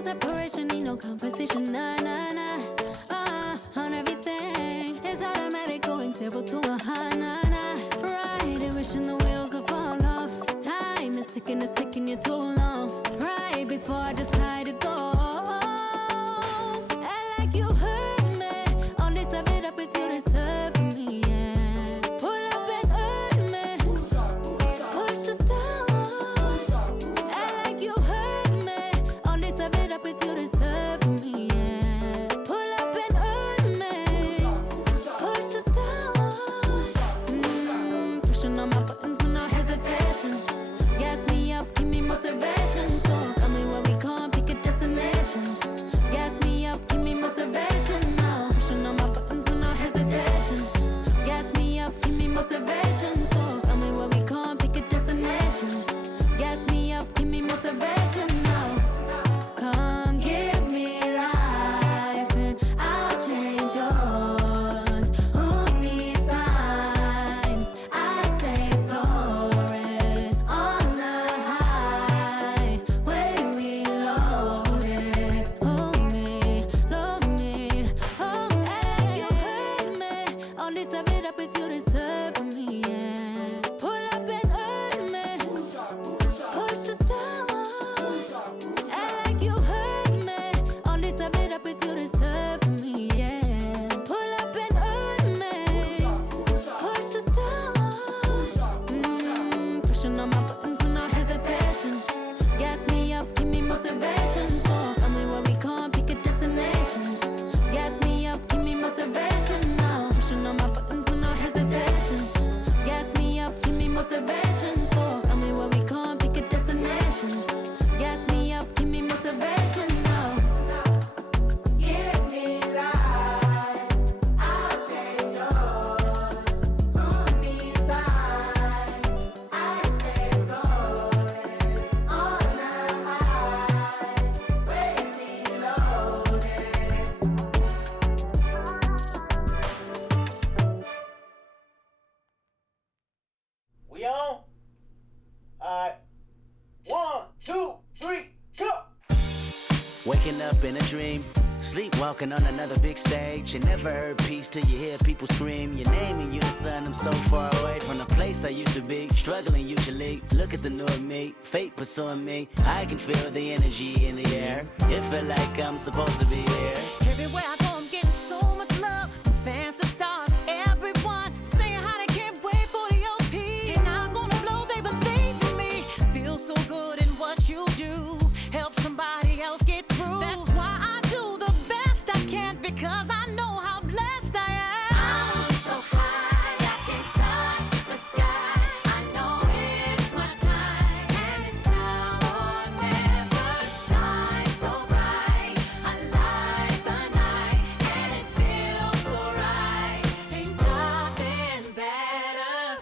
no separation, need no conversation, nah, nah, nah. On everything, it's automatic, going 0 to 100, nah, nah. Right, and wishing the wheels will fall off. Time is ticking, it's taking you too long. Right before I decide to go. Act like you hurt me. All this I it up if you deserve from me, yeah. Pull up and hurt me. Push the stars. Act like you hurt me. All this I it up if you deserve from me, yeah. Pull up and hurt me. Push the stars. Pushing on my buttons with no hesitation. Gas me up, give me motivation. So tell me where we going, pick a destination. Gas me up, give me motivation now. Pushing on my buttons with no hesitation. Gas me up, give me motivation. So tell me where we going, pick a destination. Gas me up, give me motivation now. Come give me life and I'll change yours. Who needs signs? I say florid on the highway we loaded. Hold me, love me, hold me. You hurt me. All this I it up if you deserve from me, yeah. Pull up and hurt me. Push the stars. Act like you hurt me. All this I it up if you deserve from me, yeah. Pull up and hurt me. Push the stars. Pushing on my buttons with no hesitation. Gas me up, give me motivation. So tell me where we going, pick a destination. Gas me up, give me motivation now. Pushing on my buttons with no hesitation. Gas me up, give me motivation. So tell me where we going, pick a destination. Gas me up, give me motivation now. Give me life, I'll change yours. Who needs signs? I say floated on the highway we loaded. We on? Alright. 1, 2, 3, go! Waking up in a dream, sleepwalking on another big stage. You never heard peace till you hear people scream your name in unison. I'm so far away from the place I used to be, struggling usually. Look at the new me, fate pursuing me. I can feel the energy in the air. It feel like I'm supposed to be here. Everywhere I go, I'm getting so much love from fans to stars. Everyone saying how they can't wait for the OP. And I'm gonna blow, they believe in me. Feel so good in what you do. Help somebody else get through. That's why I do the best I can, because I know how blessed I am. I'm so high, I can touch the sky. I know it's my time, and it's now or never. Shine so bright, I light the night, and it feels so right. Ain't nothing better.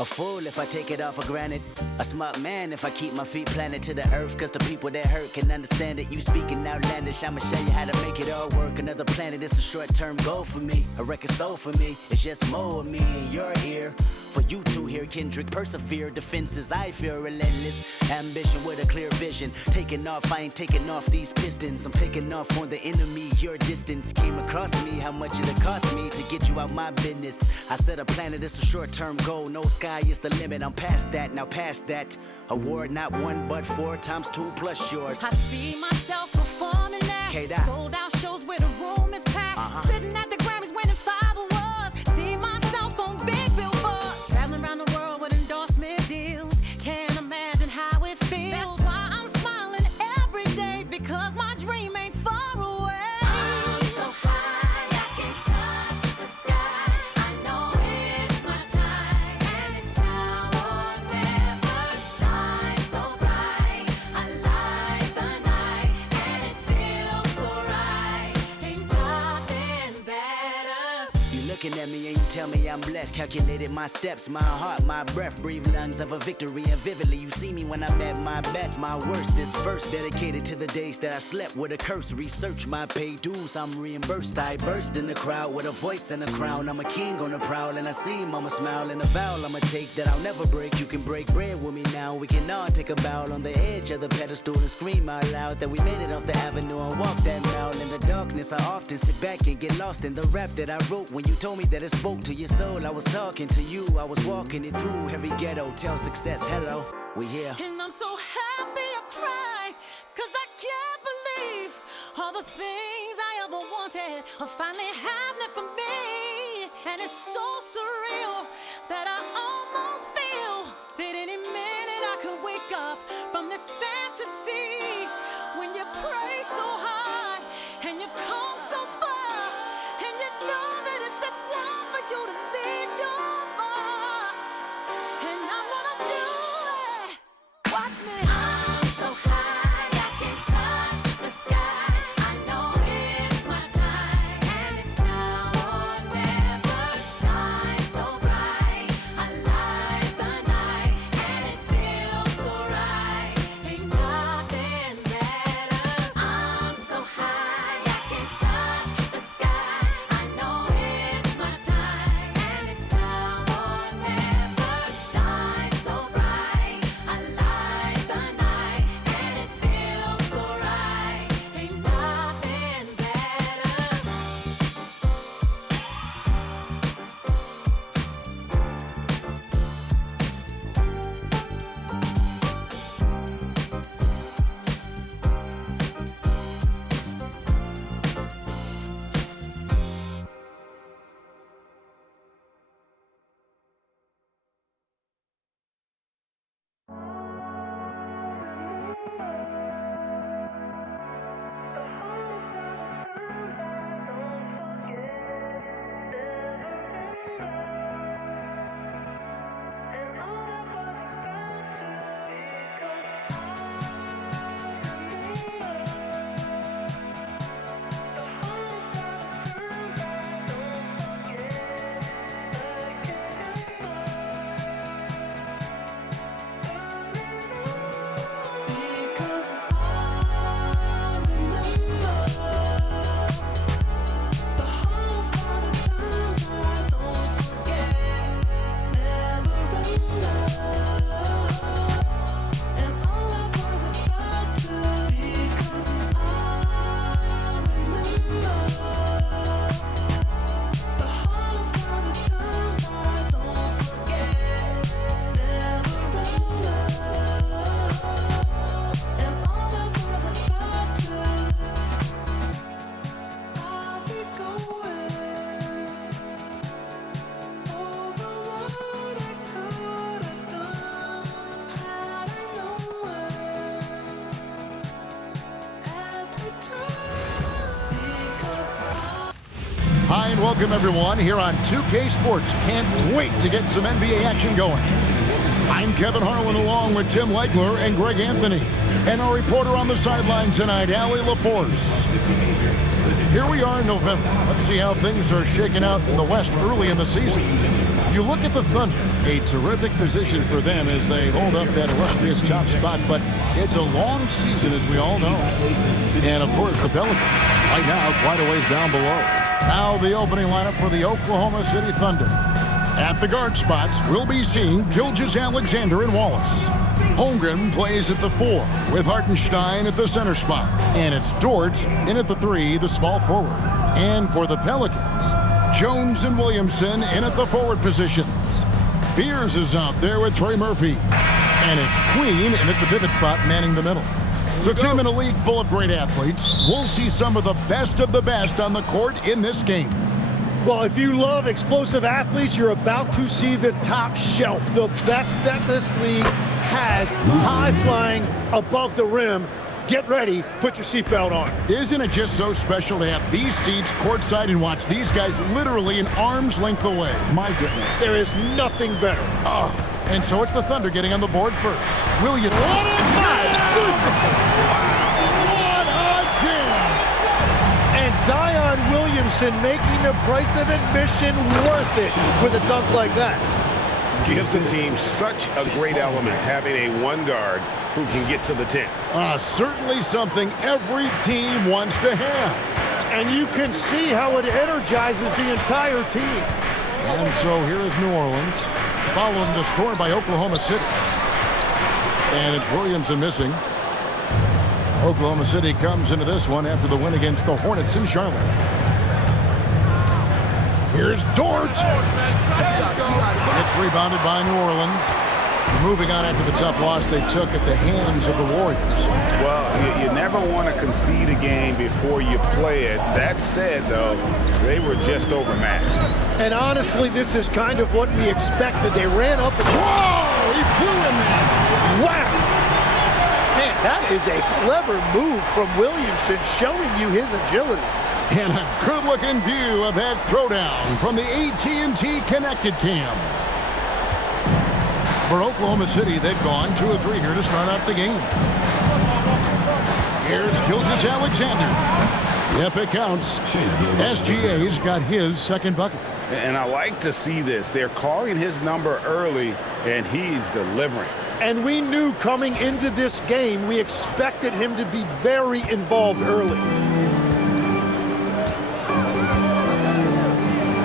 A fool if I take it all for granted. A smart man if I keep my feet planted to the earth. Cause the people that hurt can understand it. You speaking outlandish, I'ma show you how to make it all work. Another planet, it's a short-term goal for me. A record soul for me, it's just more of me in your ear. For you to hear Kendrick persevere. Defenses, I feel relentless. Ambition with a clear vision. Taking off, I ain't taking off these pistons. I'm taking off on the enemy. Your distance came across me. How much it'll cost me to get you out my business. I said a planet, it's a short-term goal. No sky is the limit. I'm past that, now past that. Award not 1 but 4 times 2 plus yours. I see myself performing at K-Dot. sold out shows where the room is packed. Sitting at the Grammys winning 5 awards. See myself on big billboards. Traveling around the world with endorsement deals. Can't imagine how it feels. That's why I'm smiling every day, because my dream ain't far away. I'm so high, I can touch the sky. I know it's my time, and it's now or never. Shine so bright, I light the night, and it feels so right. Ain't nothing better. You looking at me and you tell me I'm blessed. Calculated my steps, my heart, my breath. Breathe lungs of a victory, and vividly you see me when I'm at my best. My worst, this verse dedicated to the days that I slept with a curse. Research my paid dues, I'm reimbursed. I burst in the crowd with a voice and a crown. I'm a king on the prowl, and I see mama smile. And a vow I'ma take that I'll never break. You can break bread with me now. We can all take a bow on the edge of the pedestal and scream out loud that we made it off the avenue and walk that mile. In the darkness, I often sit back and get lost in the rap that I wrote. When you told me that it spoke to your soul, I was talking to you. I was walking it through every ghetto. Tell success, hello, we here. And I'm so happy I cry, 'cause I can't believe all the things I ever wanted are finally happening for me. And it's so surreal that I almost feel that any minute I could wake up from this fantasy. When you pray so hard and you've come so far, and you know that it's the time for you to leave your mark. And I'm gonna do it. Watch me. I'm so high I can touch the sky. I know it's my time, and it's now or never. Shine so bright, I light the night, and it feels so right. Ain't nothing better. I'm so high I can touch the sky. I know it's my time, and it's now or never. Shine so bright, I light the night, and it feels so right. Ain't nothing better. Hi and welcome everyone here on 2K Sports. Can't wait to get some NBA action going. I'm Kevin Harlan along with Tim Legler and Greg Anthony. And our reporter on the sideline tonight, Allie LaForce. Here we are in November. Let's see how things are shaking out in the West early in the season. You look at the Thunder, a terrific position for them as they hold up that illustrious top spot, but it's a long season as we all know. And of course the Pelicans, right now quite a ways down below. Now the opening lineup for the Oklahoma City Thunder. At the guard spots, we'll be seeing Gilgeous-Alexander and Wallace. Holmgren plays at the 4, with Hartenstein at the center spot. And it's Dort in at the 3, the small forward. And for the Pelicans, Jones and Williamson in at the forward positions. Fears is out there with Trey Murphy. And it's Queen in at the pivot spot manning the middle. So Tim, in a league full of great athletes, we'll see some of the best on the court in this game. Well, if you love explosive athletes, you're about to see the top shelf. The best that this league has, high flying above the rim. Get ready, put your seatbelt on. Isn't it just so special to have these seats courtside and watch these guys literally an arm's length away? My goodness. There is nothing better. Oh, and so it's the Thunder getting on the board first. Williamson. And Zion Williamson Williamson making the price of admission worth it with a dunk like that. Gives the team such a great element, having a one guard who can get to the 10. Certainly something every team wants to have. And you can see how it energizes the entire team. And so here is New Orleans, following the score by Oklahoma City. And it's Williamson missing. Oklahoma City comes into this one after the win against the Hornets in Charlotte. Here's Dort. It's rebounded by New Orleans. Moving on after the tough loss they took at the hands of the Warriors. Well, you never want to concede a game before you play it. That said, though, they were just overmatched. And honestly, this is kind of what we expected. They ran up and... Whoa! He flew in there. Wow! Man, that is a clever move from Williamson, showing you his agility. And a good-looking view of that throwdown from the AT&T Connected Cam. For Oklahoma City, they've gone 2 of 3 here to start out the game. Here's Gilgeous-Alexander. Yep, it counts. SGA's got his second bucket. And I like to see this. They're calling his number early, and he's delivering. And we knew coming into this game, we expected him to be very involved early.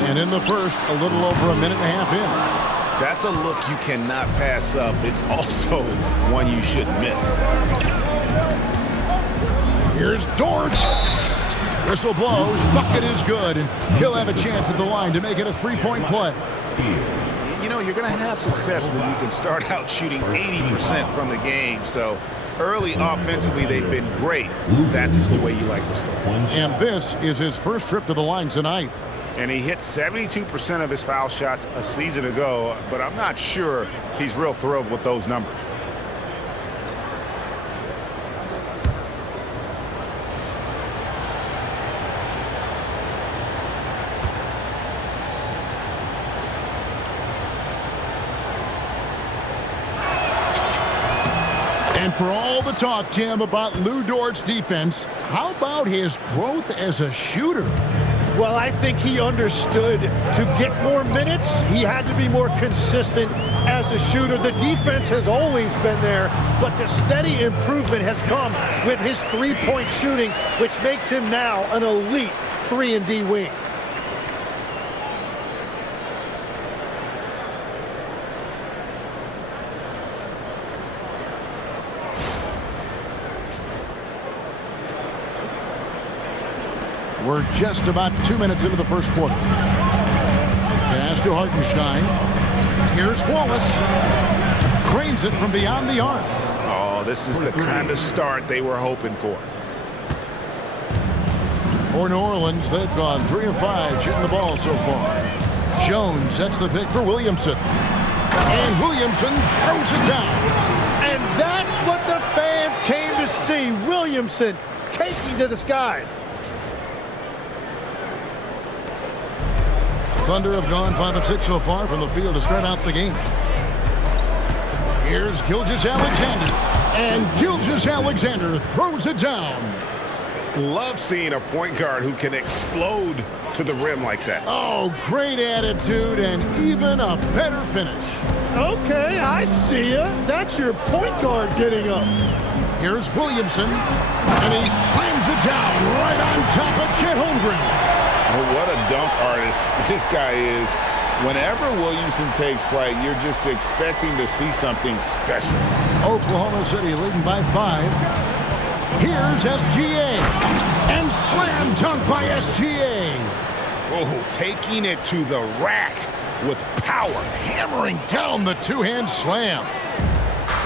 And in the first, a little over a minute and a half in. That's a look you cannot pass up. It's also one you shouldn't miss. Here's Dort. Whistle blows. Bucket is good, and he'll have a chance at the line to make it a 3-point play. You know, you're going to have success when you can start out shooting 80% from the game. So early offensively, they've been great. That's the way you like to start. And this is his first trip to the line tonight. And he hit 72% of his foul shots a season ago, but I'm not sure he's real thrilled with those numbers. And for all the talk, Tim, about Lou Dort's defense, how about his growth as a shooter? Well, I think he understood to get more minutes, he had to be more consistent as a shooter. The defense has always been there, but the steady improvement has come with his three-point shooting, which makes him now an elite 3-and-D wing. We're just about 2 minutes into the first quarter. Pass to Hartenstein. Here's Wallace. Cranes it from beyond the arc. Oh, this is the kind of start they were hoping for. For New Orleans, they've gone 3 of 5 shooting the ball so far. Jones sets the pick for Williamson. And Williamson throws it down. And that's what the fans came to see. Williamson taking to the skies. Thunder have gone 5 of 6 so far from the field to start out the game. Here's Gilgeous-Alexander. And Gilgeous-Alexander throws it down. Love seeing a point guard who can explode to the rim like that. Oh, great attitude and even a better finish. Okay, I see ya. That's your point guard getting up. Here's Williamson. And he slams it down right on top of Chet Holmgren. Oh, what a dunk artist this guy is. Whenever Williamson takes flight, you're just expecting to see something special. Oklahoma City leading by 5. Here's SGA. And slam dunk by SGA. Oh, taking it to the rack with power. Hammering down the two-hand slam.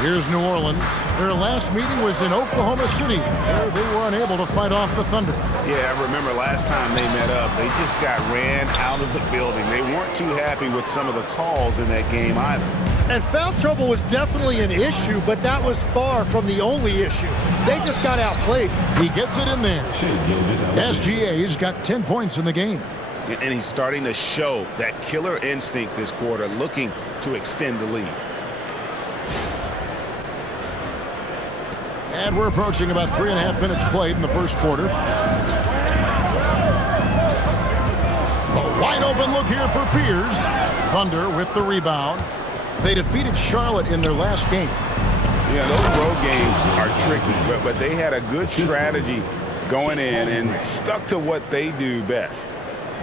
Here's New Orleans. Their last meeting was in Oklahoma City, where they were unable to fight off the Thunder. Yeah, I remember last time they met up, they just got ran out of the building. They weren't too happy with some of the calls in that game either. And foul trouble was definitely an issue, but that was far from the only issue. They just got outplayed. He gets it in there. SGA's got 10 points in the game. And he's starting to show that killer instinct this quarter, looking to extend the lead. And we're approaching about 3.5 minutes played in the first quarter. open look here for Fears. Thunder with the rebound. They defeated Charlotte in their last game. Yeah, those road games are tricky, but they had a good strategy going in and stuck to what they do best.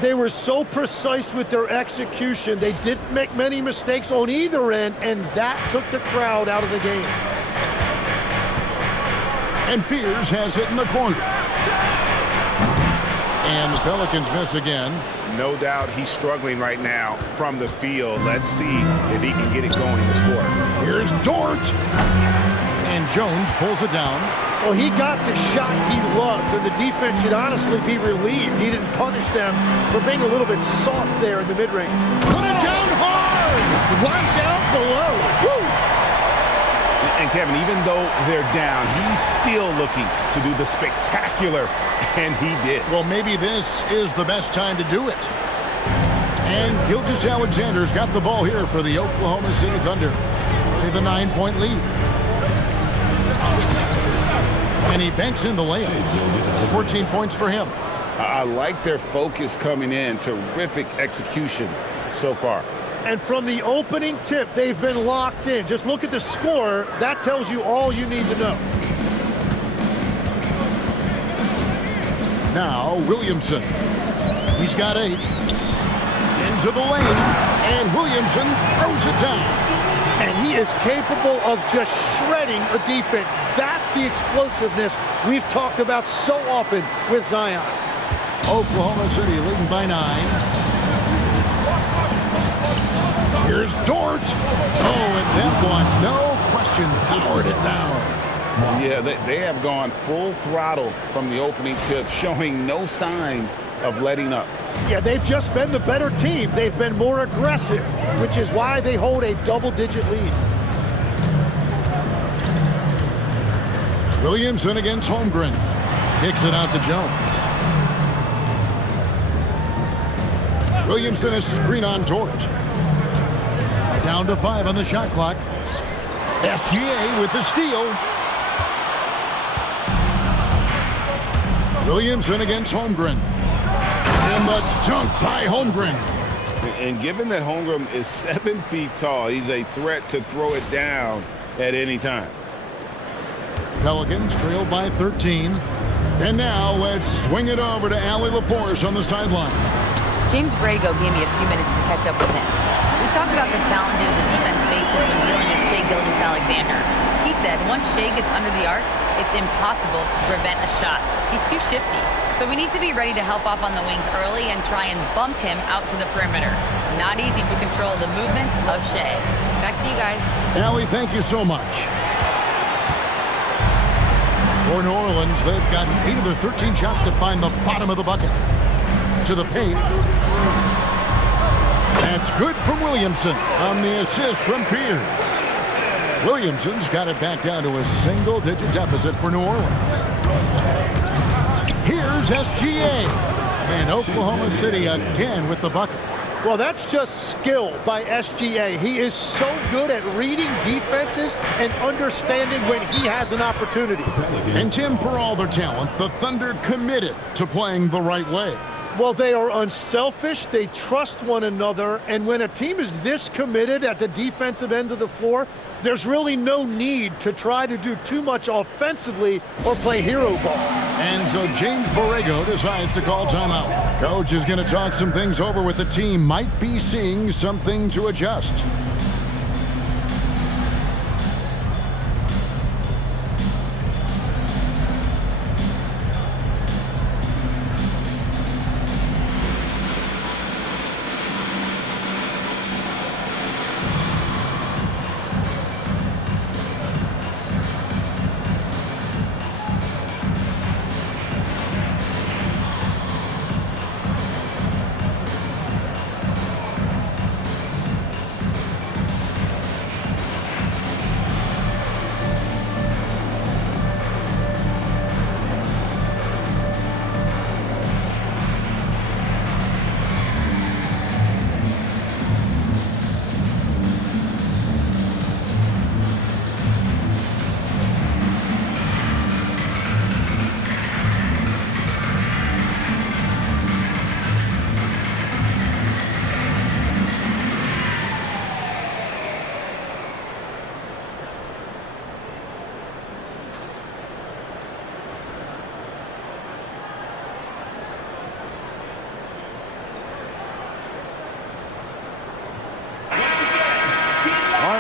They were so precise with their execution. They didn't make many mistakes on either end, and that took the crowd out of the game. And Fears has it in the corner. And the Pelicans miss again. No doubt he's struggling right now from the field. Let's see if he can get it going this quarter. Here's Dort. And Jones pulls it down. Well, he got the shot he loves, and the defense should honestly be relieved. He didn't punish them for being a little bit soft there in the mid-range. Put it down hard. Watch out below. Woo! And Kevin, even though they're down, he's still looking to do the spectacular, and he did. Well, maybe this is the best time to do it. And Gilgeous-Alexander's got the ball here for the Oklahoma City Thunder. They have a 9-point lead. And he banks in the layup. 14 points for him. I like their focus coming in. Terrific execution so far. And from the opening tip, they've been locked in. Just look at the score. That tells you all you need to know. Now, Williamson. He's got 8. Into the lane. And Williamson throws it down. And he is capable of just shredding a defense. That's the explosiveness we've talked about so often with Zion. Oklahoma City leading by 9. Here's Dort. Oh, and that one, no question, powered it down. Yeah, they have gone full throttle from the opening tip, showing no signs of letting up. Yeah, they've just been the better team. They've been more aggressive, which is why they hold a double-digit lead. Williamson against Holmgren. Kicks it out to Jones. Williamson is screen on Dort. Down to 5 on the shot clock. SGA with the steal. Williamson against Holmgren. And the dunk by Holmgren. And given that Holmgren is 7 feet tall, he's a threat to throw it down at any time. Pelicans trailed by 13. And now let's swing it over to Allie LaForce on the sideline. James Brago gave me a few minutes to catch up with him. We talked about the challenges the defense faces when dealing with Shai Gilgeous-Alexander. He said once Shai gets under the arc, it's impossible to prevent a shot. He's too shifty. So we need to be ready to help off on the wings early and try and bump him out to the perimeter. Not easy to control the movements of Shai. Back to you guys. Allie, thank you so much. For New Orleans, they've gotten 8 of their 13 shots to find the bottom of the bucket. To the paint. That's good from Williamson on the assist from Fears. Williamson's got it back down to a single-digit deficit for New Orleans. Here's SGA. And Oklahoma City again with the bucket. Well, that's just skill by SGA. He is so good at reading defenses and understanding when he has an opportunity. And Tim, for all their talent, the Thunder committed to playing the right way. Well, they are unselfish, they trust one another, and when a team is this committed at the defensive end of the floor, there's really no need to try to do too much offensively or play hero ball. And so James Borrego decides to call timeout. Coach is going to talk some things over with the team. Might be seeing something to adjust.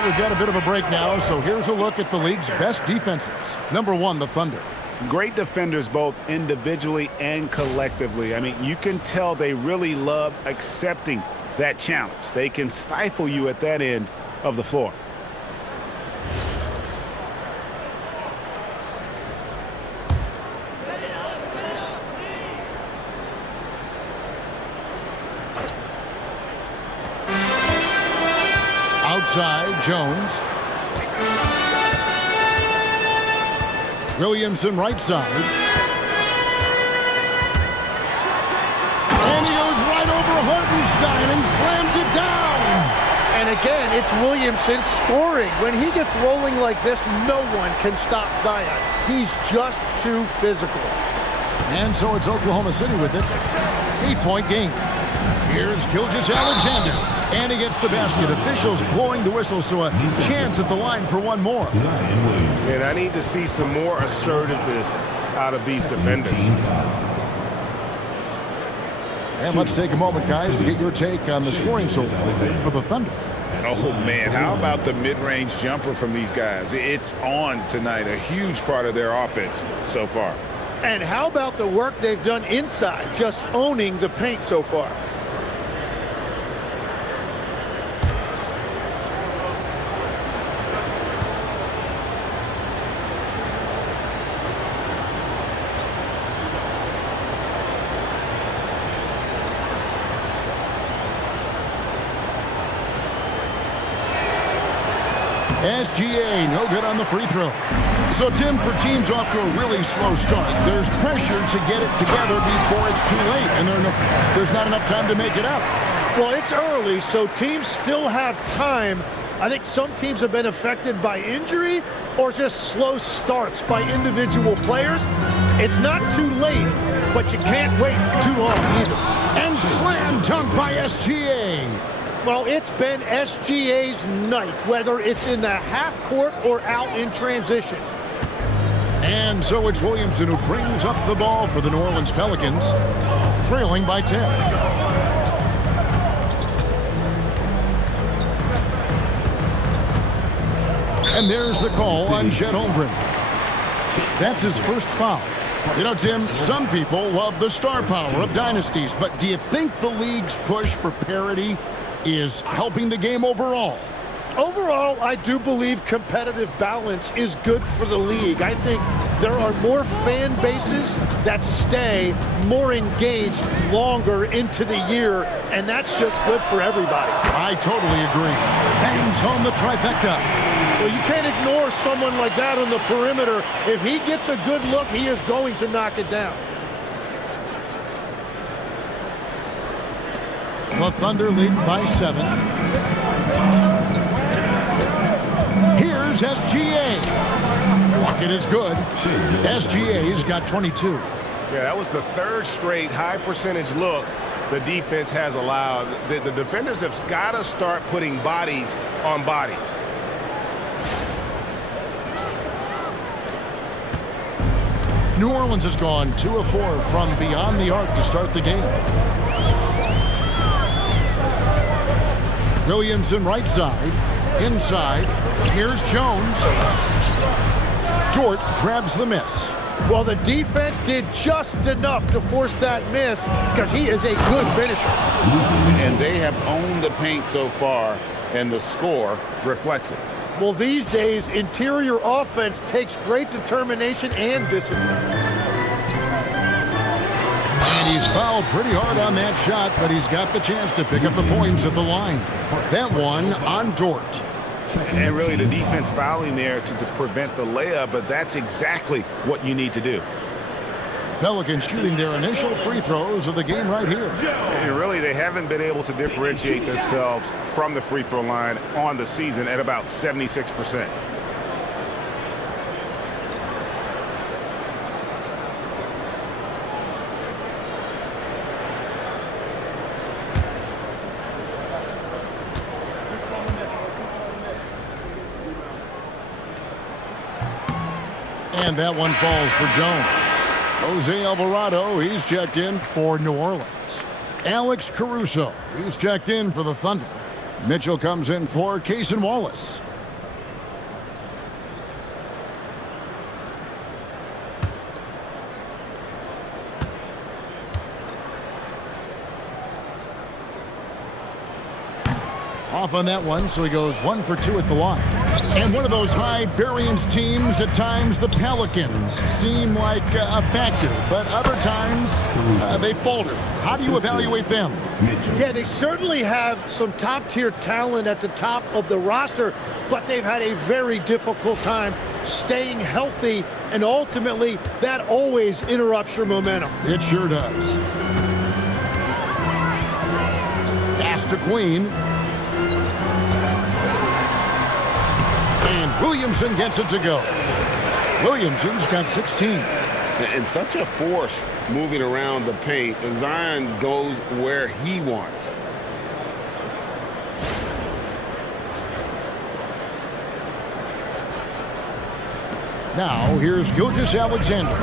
we've got a bit of a break now, so here's a look at the league's best defenses. Number 1, the Thunder. Great defenders both individually and collectively. I mean, you can tell they really love accepting that challenge. They can stifle you at that end of the floor. Outside, Jones. Williamson right side. And he goes right over Hartenstein and slams it down. And again, it's Williamson scoring. When he gets rolling like this, no one can stop Zion. He's just too physical. And so it's Oklahoma City with it. 8-point game. Here's Gilgeous-Alexander. And he gets the basket. Officials blowing the whistle, so a chance at the line for one more. And I need to see some more assertiveness out of these defenders. And let's take a moment, guys, to get your take on the scoring so far for the Thunder. Oh, man, how about the mid-range jumper from these guys? It's on tonight, a huge part of their offense so far. And how about the work they've done inside, just owning the paint so far? SGA, no good on the free throw. So, Tim, for teams off to a really slow start, there's pressure to get it together before it's too late, and there's not enough time to make it up. Well, it's early, so teams still have time. I think some teams have been affected by injury or just slow starts by individual players. It's not too late, but you can't wait too long either. And slam dunk by SGA. Well, it's been SGA's night, whether it's in the half court or out in transition. And so it's Williamson who brings up the ball for the New Orleans Pelicans, trailing by 10. And there's the call on Chet Holmgren. That's his first foul. You know, Tim, some people love the star power of dynasties, but do you think the league's push for parity is helping the game overall? Overall, I do believe competitive balance is good for the league. I think there are more fan bases that stay more engaged longer into the year, and that's just good for everybody. I totally agree. Bangs home the trifecta. Well, you can't ignore someone like that on the perimeter. If he gets a good look, he is going to knock it down. The Thunder lead by 7. Here's SGA. Bucket is good. SGA's got 22. Yeah, that was the third straight high percentage look the defense has allowed. The defenders have got to start putting bodies on bodies. New Orleans has gone 2 of 4 from beyond the arc to start the game. Williamson right side, inside. Here's Jones. Dort grabs the miss. Well, the defense did just enough to force that miss because he is a good finisher. And they have owned the paint so far, and the score reflects it. Well, these days, interior offense takes great determination and discipline. And he's fouled pretty hard on that shot, but he's got the chance to pick up the points at the line. That one on Dort. And really, the defense fouling there to prevent the layup, but that's exactly what you need to do. Pelicans shooting their initial free throws of the game right here. And really, they haven't been able to differentiate themselves from the free throw line on the season at about 76%. And that one falls for Jones. Jose Alvarado, he's checked in for New Orleans. Alex Caruso, he's checked in for the Thunder. Mitchell comes in for Cason Wallace. off on that one, so he goes 1 for 2 at the line. And one of those high-variance teams, at times the Pelicans seem like a factor, but other times they falter. How do you evaluate them? Yeah, they certainly have some top-tier talent at the top of the roster, but they've had a very difficult time staying healthy, and ultimately that always interrupts your momentum. It sure does. Pass to Queen. And Williamson gets it to go. Williamson's got 16. And such a force moving around the paint. Zion goes where he wants. Now, here's Gilgeous-Alexander.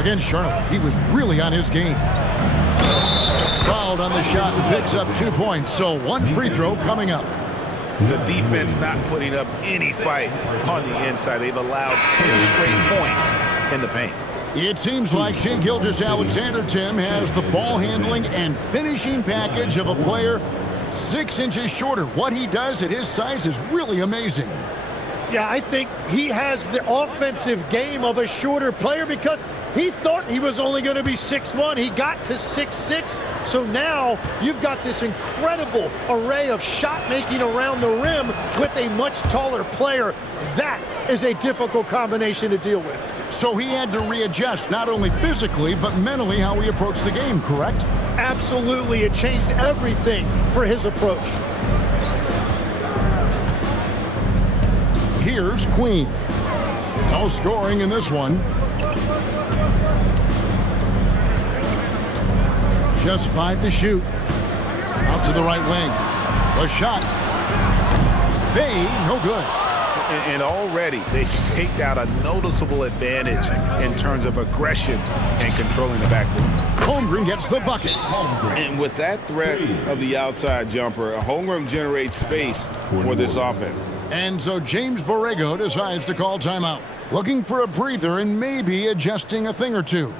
Against Charlotte, he was really on his game. Fouled on the shot and picks up 2 points, so 1 free throw coming up. The defense not putting up any fight on the inside. They've allowed 10 straight points in the paint. It seems like Shai Gilgeous-Alexander, Tim, has the ball handling and finishing package of a player 6 inches shorter. What he does at his size is really amazing. Yeah, I think he has the offensive game of a shorter player because he thought he was only going to be 6'1". He got to 6'6". So now you've got this incredible array of shot making around the rim with a much taller player. That is a difficult combination to deal with. So he had to readjust not only physically but mentally how he approached the game, correct? Absolutely. It changed everything for his approach. Here's Queen. No scoring in this one. Just 5 to shoot. Out to the right wing. The shot. Bay, no good. And already they've staked out a noticeable advantage in terms of aggression and controlling the backcourt. Holmgren gets the bucket. And with that threat of the outside jumper, Holmgren generates space for this offense. And so James Borrego decides to call timeout. Looking for a breather and maybe adjusting a thing or two.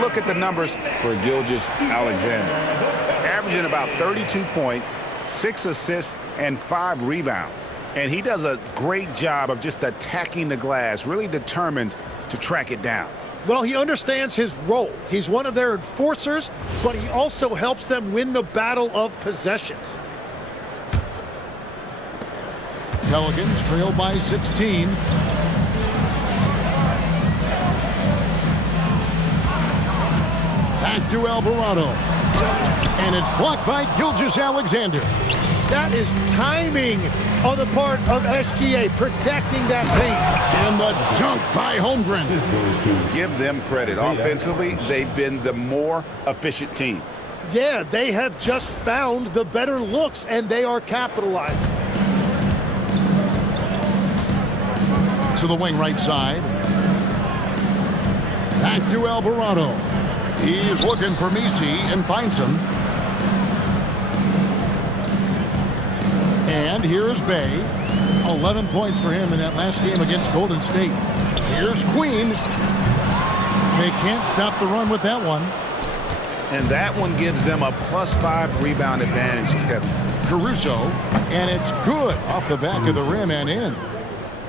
Look at the numbers for Gilgeous-Alexander. Averaging about 32 points, 6 assists, and 5 rebounds. And he does a great job of just attacking the glass, really determined to track it down. Well, he understands his role. He's one of their enforcers, but he also helps them win the battle of possessions. Pelicans trail by 16. Back to Alvarado. And it's blocked by Gilgeous-Alexander. That is timing on the part of SGA, protecting that paint. And the dunk by Holmgren. Give them credit. Offensively, they've been the more efficient team. Yeah, they have just found the better looks, and they are capitalizing. To the wing right side. Back to Alvarado. He's looking for Misi and finds him. And here's Bay. 11 points for him in that last game against Golden State. Here's Queen. They can't stop the run with that one. And that one gives them a +5 rebound advantage, Kevin. Caruso, and it's good off the back of the rim and in.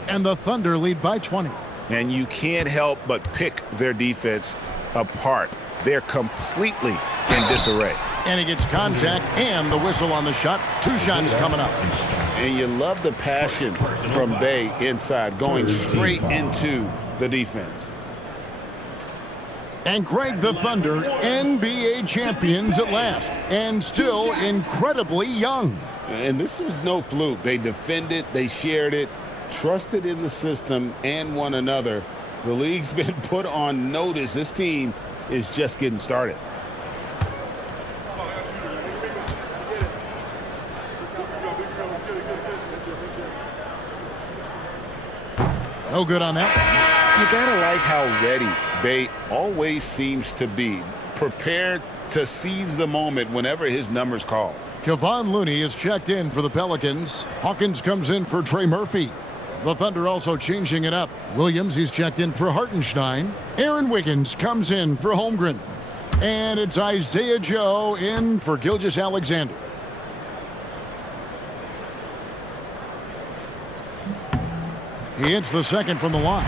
And the Thunder lead by 20. And you can't help but pick their defense apart. They're completely in disarray. And he gets contact and the whistle on the shot. 2 shots coming up. And you love the passion from Bay inside, going straight into the defense. And Greg, the Thunder, NBA champions at last, and still incredibly young. And this was no fluke. They defended, they shared it, trusted in the system and one another. The league's been put on notice. This team is just getting started. No good on that. You gotta like how ready Bay always seems to be, prepared to seize the moment whenever his number's called. Kevon Looney is checked in for the Pelicans. Hawkins comes in for Trey Murphy. The Thunder also changing it up. Williams, he's checked in for Hartenstein. Aaron Wiggins comes in for Holmgren. And it's Isaiah Joe in for Gilgeous-Alexander. He hits the second from the line.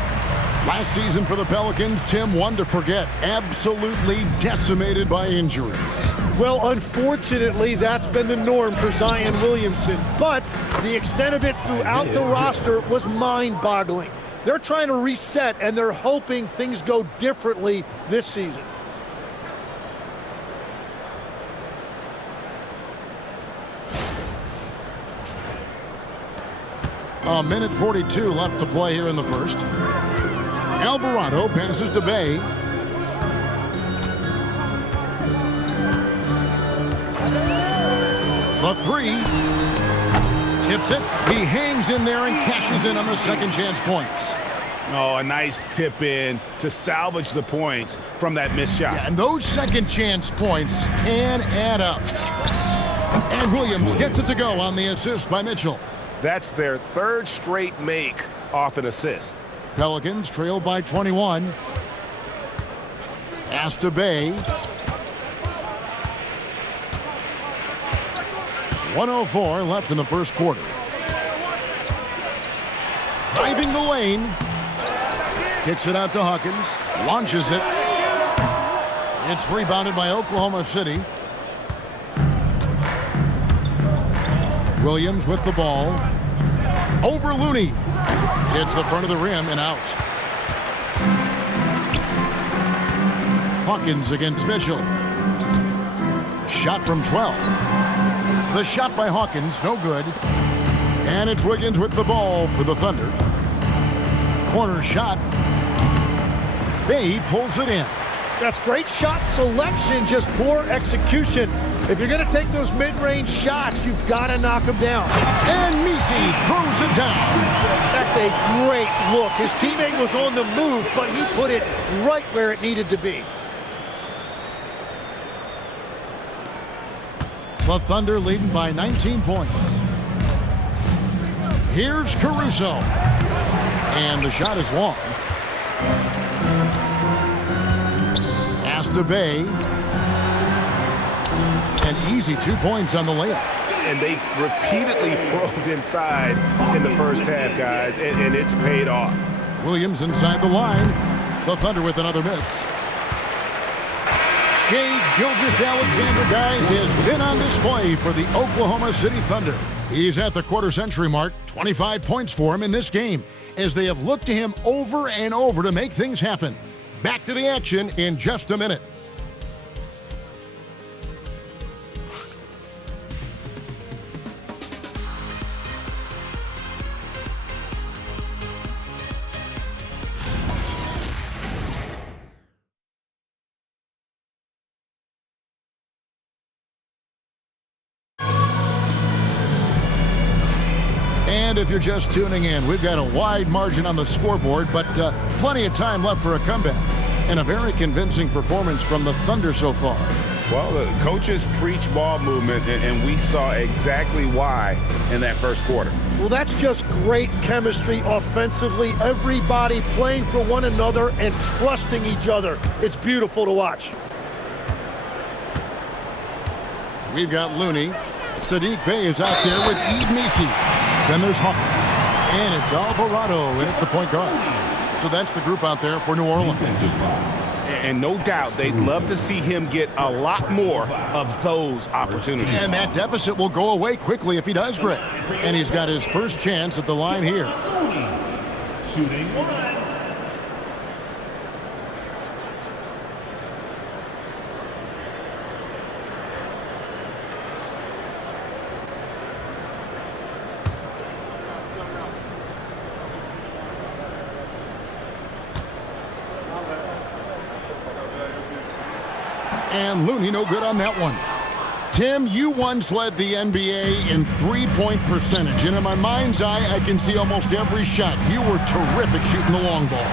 Last season for the Pelicans, Tim, one to forget. Absolutely decimated by injury. Well, unfortunately, that's been the norm for Zion Williamson. But the extent of it throughout the roster was mind-boggling. They're trying to reset, and they're hoping things go differently this season. A minute 42 left to play here in the first. Alvarado passes to Bay. The 3. Tips it. He hangs in there and cashes in on the second chance points. Oh, a nice tip in to salvage the points from that missed shot. Yeah, and those second chance points can add up. And Williams gets it to go on the assist by Mitchell. That's their 3rd straight make off an assist. Pelicans trail by 21. Pass to Bay. 1:04 left in the first quarter. Driving the lane. Kicks it out to Hawkins. Launches it. It's rebounded by Oklahoma City. Williams with the ball. Over Looney. Hits the front of the rim and out. Hawkins against Mitchell. Shot from 12. The shot by Hawkins, no good. And it's Wiggins with the ball for the Thunder. Corner shot. Bay pulls it in. That's great shot selection, just poor execution. If you're going to take those mid-range shots, you've got to knock them down. And Misi throws it down. That's a great look. His teammate was on the move, but he put it right where it needed to be. The Thunder leading by 19 points. Here's Caruso. And the shot is long. Pass to Bay. An easy 2 points on the layup. And they've repeatedly probed inside in the first half, guys, and it's paid off. Williams inside the line. The Thunder with another miss. Shai Gilgeous-Alexander, guys, has been on display for the Oklahoma City Thunder. He's at the quarter-century mark, 25 points for him in this game, as they have looked to him over and over to make things happen. Back to the action in just a minute. And if you're just tuning in, we've got a wide margin on the scoreboard, but plenty of time left for a comeback. And a very convincing performance from the Thunder so far. Well, the coaches preach ball movement, and we saw exactly why in that first quarter. Well, that's just great chemistry offensively. Everybody playing for one another and trusting each other. It's beautiful to watch. We've got Looney. Sadiq Bey is out there with Edmisi. Then there's Hawkins. And it's Alvarado in at the point guard. So that's the group out there for New Orleans. And no doubt they'd love to see him get a lot more of those opportunities. And that deficit will go away quickly if he does, Greg. And he's got his first chance at the line here. Shooting one. And Looney no good on that one. Tim, you once led the NBA in three-point percentage, and in my mind's eye, I can see almost every shot. You were terrific shooting the long ball.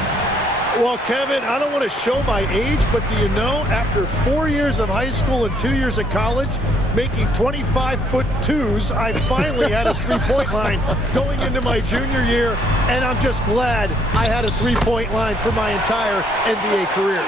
Well, Kevin, I don't want to show my age, but do you know, after 4 years of high school and 2 years of college, making 25-foot twos, I finally had a three-point line going into my junior year, and I'm just glad I had a three-point line for my entire NBA career.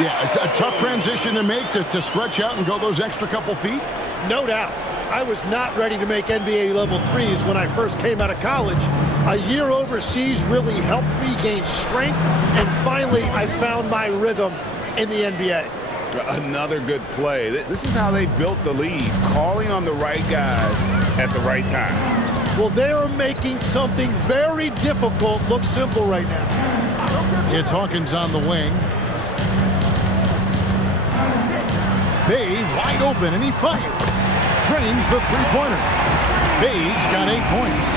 Yeah, it's a tough transition to make to stretch out and go those extra couple feet. No doubt. I was not ready to make NBA level threes when I first came out of college. A year overseas really helped me gain strength, and finally I found my rhythm in the NBA. Another good play. This is how they built the lead, calling on the right guys at the right time. Well, they're making something very difficult look simple right now. It's Hawkins on the wing. Bey wide open, and he fires. Drains the three-pointer. Bey's got 8 points.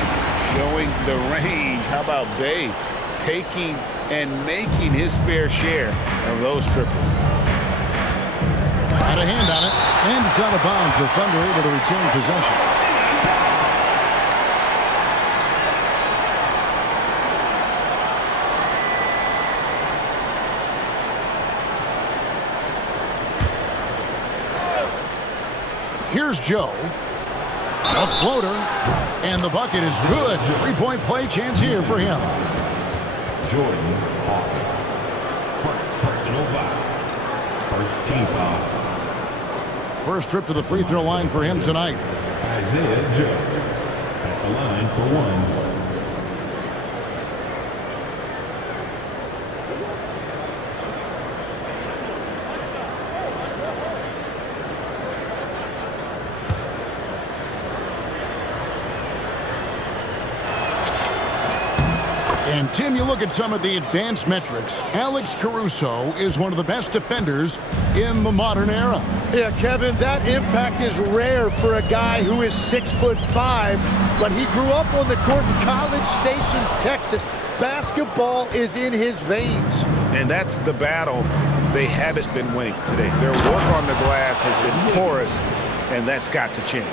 Showing the range. How about Bey taking and making his fair share of those triples? Got a hand on it, and it's out of bounds. The Thunder able to retain possession. Here's Joe. A floater. And the bucket is good. Three-point play chance here for him. Jordan Hawkins. First personal foul. First team foul. First trip to the free throw line for him tonight. Isaiah Joe at the line for one. And, Tim, you look at some of the advanced metrics. Alex Caruso is one of the best defenders in the modern era. Yeah, Kevin, that impact is rare for a guy who is 6'5", but he grew up on the court in College Station, Texas. Basketball is in his veins. And that's the battle they haven't been winning today. Their work on the glass has been porous, and that's got to change.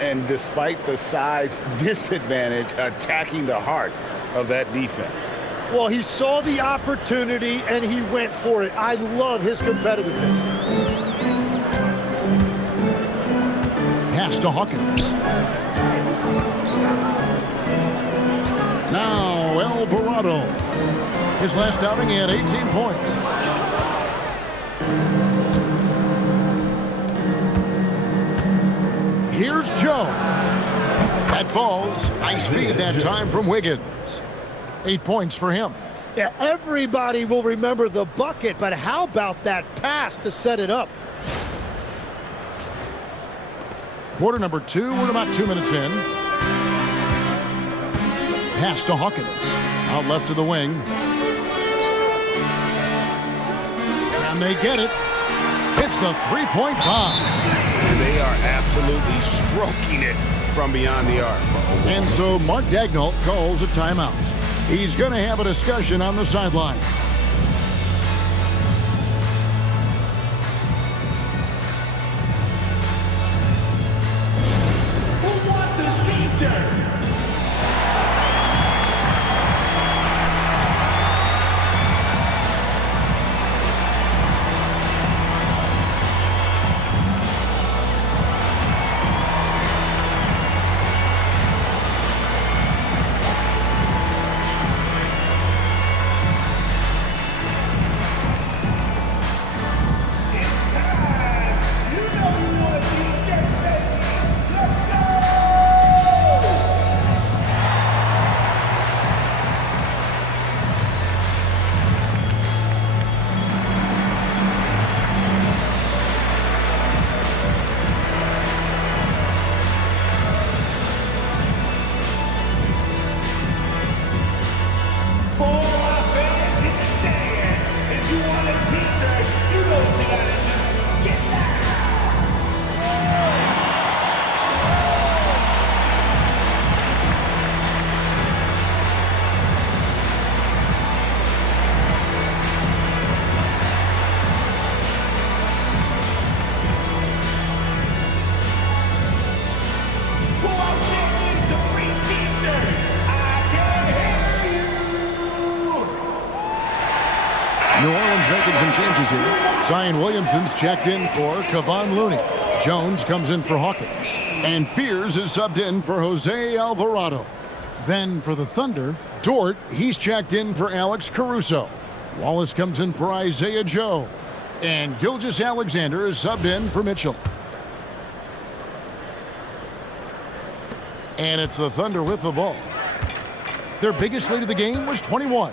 And despite the size disadvantage, attacking the heart of that defense. Well, he saw the opportunity and he went for it. I love his competitiveness. Pass to Hawkins. Now Alvarado. His last outing, he had 18 points. Here's Joe. That falls. Nice feed that time from Wiggins. 8 points for him. Yeah, everybody will remember the bucket, but how about that pass to set it up? Quarter number 2. We're about 2 minutes in. Pass to Hawkins. Out left of the wing. And they get it. It's the three-point bomb. And they are absolutely stroking it from beyond the arc. And so Mark Daigneault calls a timeout. He's going to have a discussion on the sideline. New Orleans making some changes here. Zion Williamson's checked in for Kevon Looney. Jones comes in for Hawkins. And Fears is subbed in for Jose Alvarado. Then for the Thunder, Dort, he's checked in for Alex Caruso. Wallace comes in for Isaiah Joe. And Gilgeous-Alexander is subbed in for Mitchell. And it's the Thunder with the ball. Their biggest lead of the game was 21.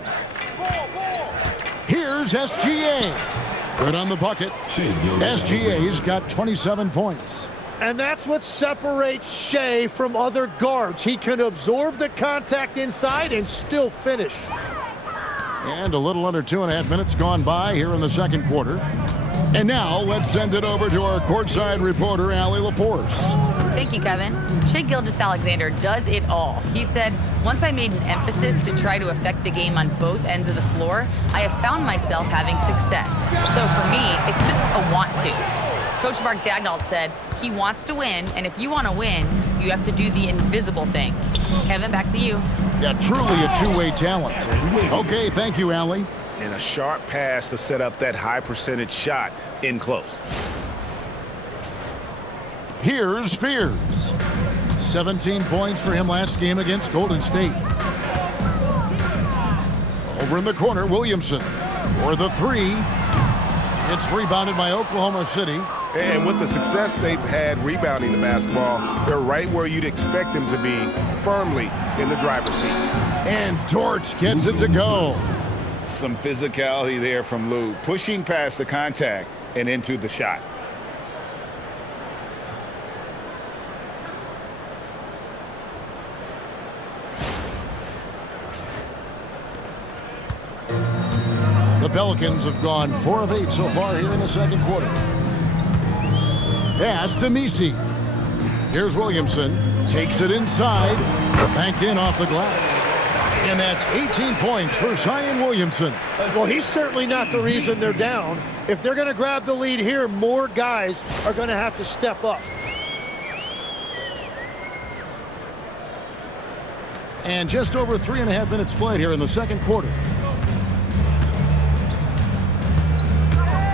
Here's SGA. Good on the bucket. SGA's got 27 points. And that's what separates Shai from other guards. He can absorb the contact inside and still finish. And a little under 2.5 minutes gone by here in the second quarter. And now let's send it over to our courtside reporter, Allie LaForce. Thank you, Kevin. Shai Gilgeous-Alexander does it all. He said, once I made an emphasis to try to affect the game on both ends of the floor, I have found myself having success. So for me, it's just a want to. Coach Mark Daigneault said, he wants to win, and if you want to win, you have to do the invisible things. Kevin, back to you. Yeah, truly a two-way talent. Okay, thank you, Allie. And a sharp pass to set up that high percentage shot in close. Here's Fears. 17 points for him last game against Golden State. Over in the corner, Williamson for the three. It's rebounded by Oklahoma City. And with the success they've had rebounding the basketball, they're right where you'd expect them to be, firmly in the driver's seat. And Dort gets it to go. Some physicality there from Lou, pushing past the contact and into the shot. The Pelicans have gone 4 of 8 so far here in the second quarter. Pass to Misi. Here's Williamson. Takes it inside. Banked in off the glass. And that's 18 points for Zion Williamson. Well, he's certainly not the reason they're down. If they're going to grab the lead here, more guys are going to have to step up. And just over 3.5 minutes played here in the second quarter.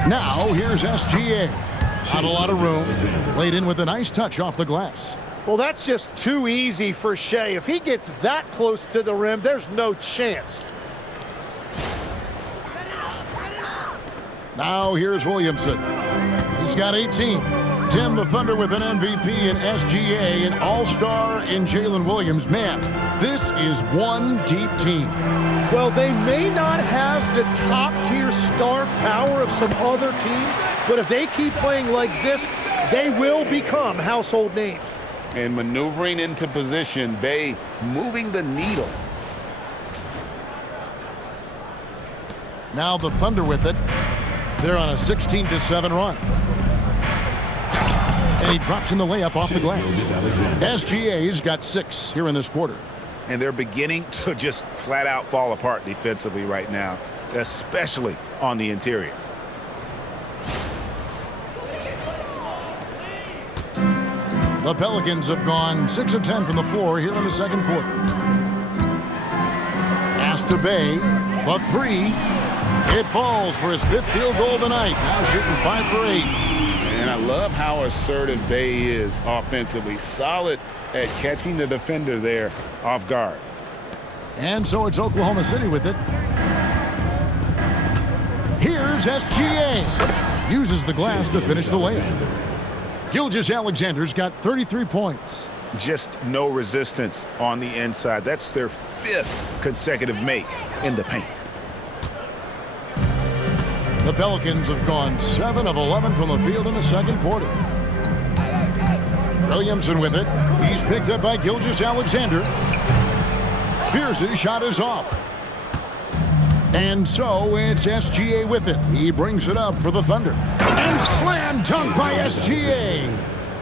Now, here's SGA. Not a lot of room. Laid in with a nice touch off the glass. Well, that's just too easy for Shai. If he gets that close to the rim, there's no chance. Now, here's Williamson. He's got 18. Tim, the Thunder with an MVP in SGA, an all-star in Jalen Williams. Man, this is one deep team. Well, they may not have the top-tier star power of some other teams, but if they keep playing like this, they will become household names. And maneuvering into position, Bay moving the needle. Now the Thunder with it. They're on a 16-7 run. And he drops in the layup off the glass. SGA's got 6 here in this quarter. And they're beginning to just flat out fall apart defensively right now, especially on the interior. The Pelicans have gone 6 of 10 from the floor here in the second quarter. Pass to Bay, the three. It falls for his 5th field goal tonight. Now shooting 5 for 8. And I love how assertive Bay is offensively. Solid at catching the defender there off guard. And so it's Oklahoma City with it. Here's SGA. Uses the glass to finish the layup. Gilgeous-Alexander's got 33 points. Just no resistance on the inside. That's their 5th consecutive make in the paint. The Pelicans have gone 7 of 11 from the field in the second quarter. Williamson with it. He's picked up by Gilgeous-Alexander. Pierce's shot is off. And so it's SGA with it. He brings it up for the Thunder. And slam dunk by SGA.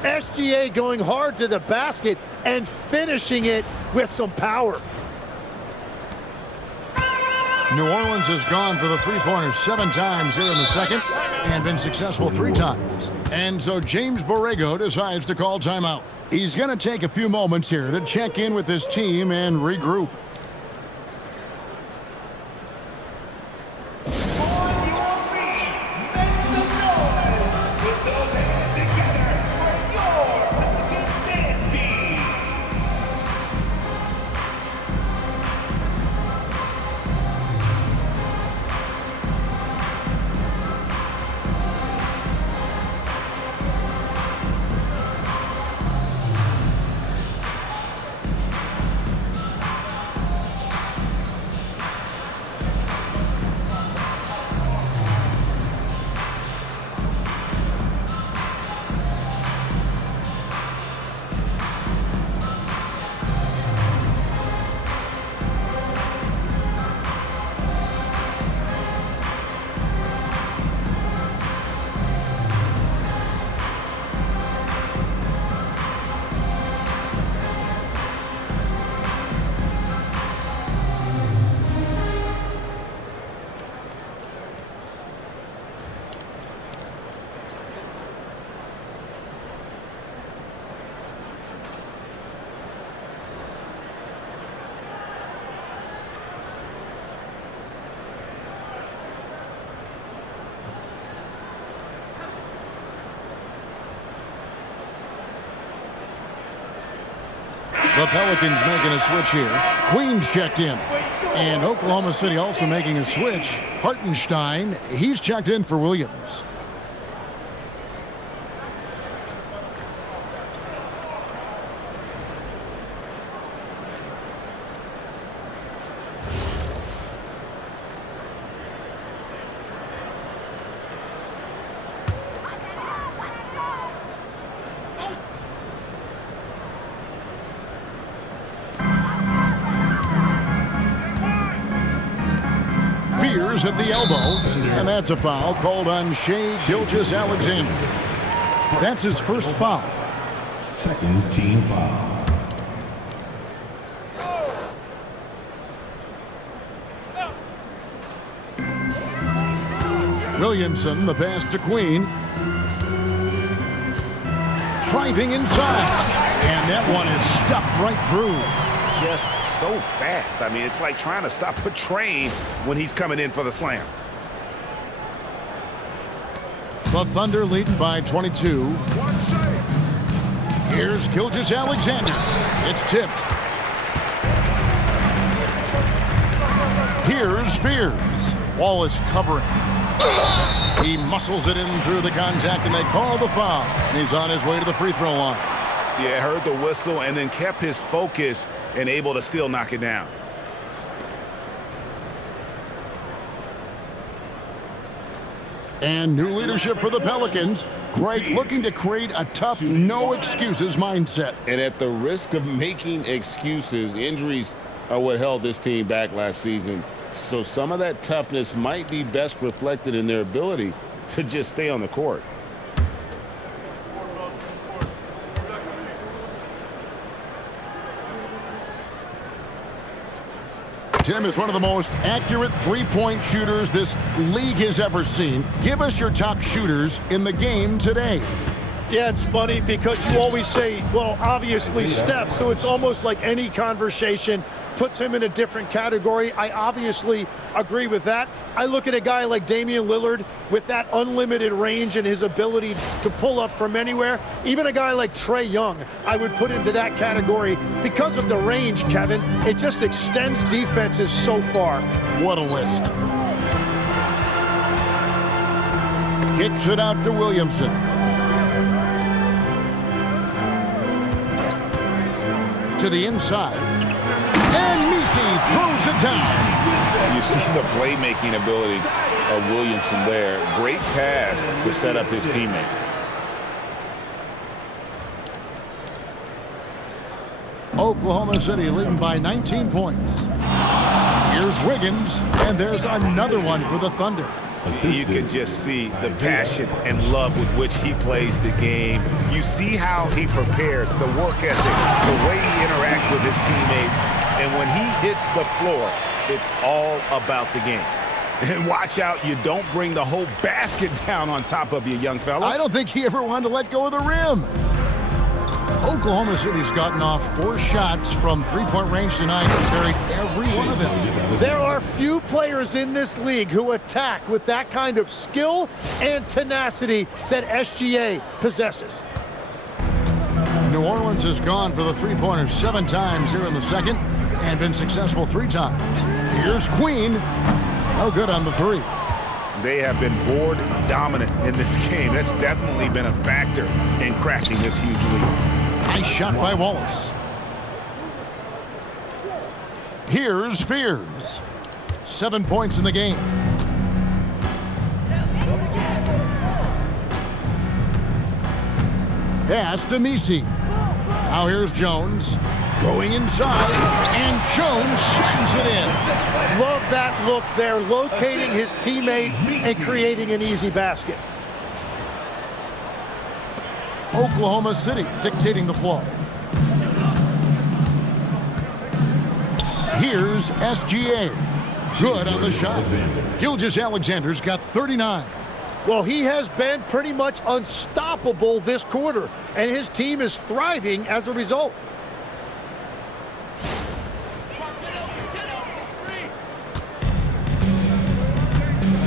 SGA going hard to the basket and finishing it with some power. New Orleans has gone for the three-pointer 7 times here in the second and been successful 3 times. And so James Borrego decides to call timeout. He's going to take a few moments here to check in with his team and regroup. Pelicans making a switch here. Queen's checked in. And Oklahoma City also making a switch. Hartenstein, he's checked in for Williams. At the elbow, and that's a foul called on Shai Gilgeous-Alexander. That's his first foul. Second team foul. Williamson, the pass to Queen. Driving inside, and that one is stuffed right through. Just so fast. I mean, it's like trying to stop a train when he's coming in for the slam. The Thunder leading by 22. Here's Gilgeous-Alexander. It's tipped. Here's Fears. Wallace covering. He muscles it in through the contact, and they call the foul. And he's on his way to the free throw line. Yeah, heard the whistle and then kept his focus and able to still knock it down. And new leadership for the Pelicans. Greg looking to create a tough, no-excuses mindset. And at the risk of making excuses, injuries are what held this team back last season. So some of that toughness might be best reflected in their ability to just stay on the court. Tim is one of the most accurate three-point shooters this league has ever seen. Give us your top shooters in the game today. Yeah, it's funny because you always say, well, obviously Steph, so it's almost like any conversation puts him in a different category. I obviously agree with that. I look at a guy like Damian Lillard with that unlimited range and his ability to pull up from anywhere. Even a guy like Trae Young, I would put into that category because of the range, Kevin. It just extends defenses so far. What a list. Kicks it out to Williamson. To the inside. And Messi throws it down. You see the playmaking ability of Williamson there. Great pass to set up his teammate. Oklahoma City leading by 19 points. Here's Wiggins, and there's another one for the Thunder. You can just see the passion and love with which he plays the game. You see how he prepares, the work ethic, the way he interacts with his teammates. And when he hits the floor, it's all about the game. And watch out, you don't bring the whole basket down on top of you, young fella. I don't think he ever wanted to let go of the rim. Oklahoma City's gotten off 4 shots from three-point range tonight and buried every one of them. There are few players in this league who attack with that kind of skill and tenacity that SGA possesses. New Orleans has gone for the three-pointer 7 times here in the second and been successful 3 times. Here's Queen. No good on the 3. They have been board dominant in this game. That's definitely been a factor in crashing this huge lead. Nice shot by Wallace. Here's Fears. 7 points in the game. Pass to Messi. Now here's Jones. Going inside, and Jones shines it in. Love that look there, locating his teammate and creating an easy basket. Oklahoma City dictating the flow. Here's SGA. Good on the shot. Gilgeous-Alexander's got 39. Well, he has been pretty much unstoppable this quarter, and his team is thriving as a result.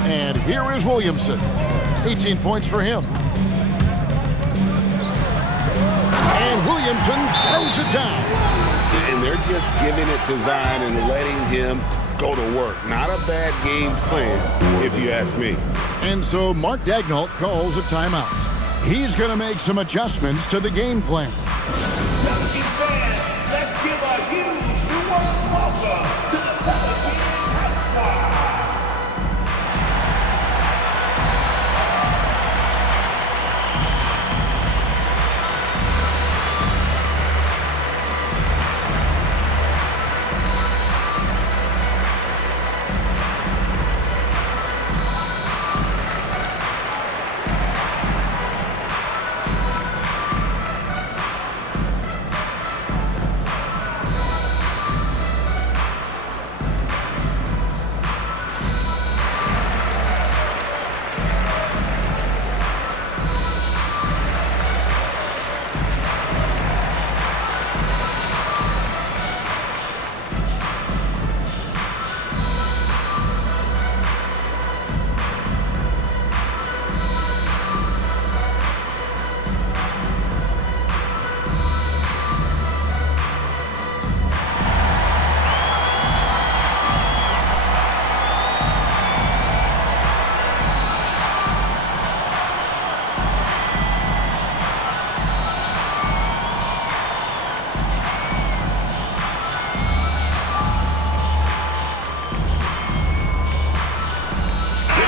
And here is Williamson. 18 points for him. And Williamson throws it down. and they're just giving it to Zion and letting him go to work. Not a bad game plan, if you ask me. And so Mark Daigneault calls a timeout. He's going to make some adjustments to the game plan. Pelicans fans, let's give a huge welcome to the Pelicans House.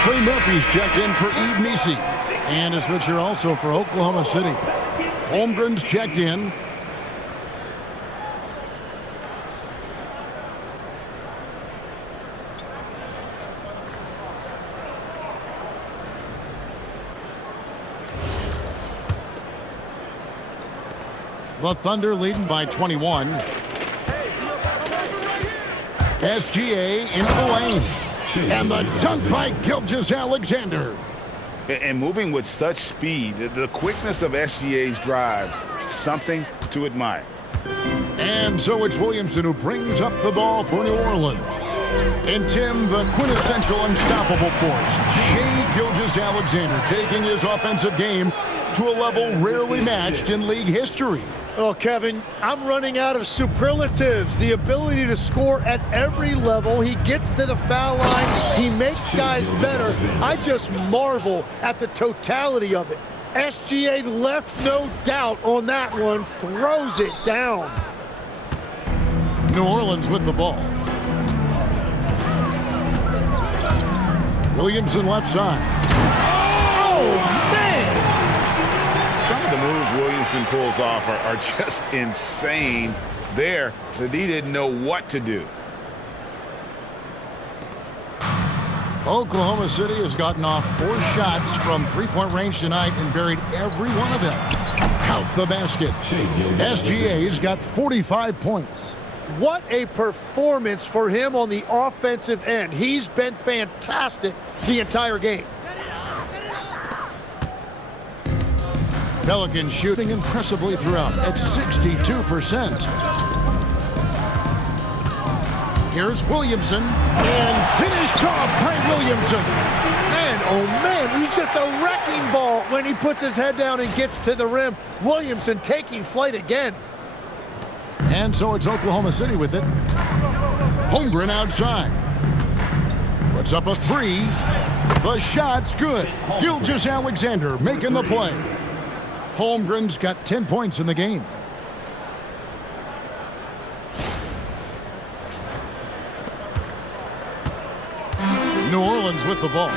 Trey Murphy's checked in for Eve Nisi. And a switcher also for Oklahoma City. Holmgren's checked in. The Thunder leading by 21. SGA into the lane. And the dunk by Gilgeous-Alexander. And moving with such speed, the quickness of SGA's drives, something to admire. And so it's Williamson who brings up the ball for New Orleans. And Tim, the quintessential unstoppable force, Shai Gilgeous-Alexander, taking his offensive game to a level rarely matched in league history. Oh, Kevin, I'm running out of superlatives. The ability to score at every level. He gets to the foul line. He makes guys better. I just marvel at the totality of it. SGA left no doubt on that one. Throws it down. New Orleans with the ball. Williamson left side. Oh, man! Some of the moves Williamson pulls off are just insane. There, that he didn't know what to do. Oklahoma City has gotten off 4 shots from three-point range tonight and buried every one of them. Count the basket. SGA's got 45 points. What a performance for him on the offensive end. He's been fantastic the entire game. Pelicans shooting impressively throughout at 62%. Here's Williamson, and finished off by Williamson. Man, oh man, he's just a wrecking ball when he puts his head down and gets to the rim. Williamson taking flight again. And so it's Oklahoma City with it. Holmgren outside. Puts up a 3. The shot's good. Gilgeous-Alexander making the play. Holmgren's got 10 points in the game. New Orleans with the ball.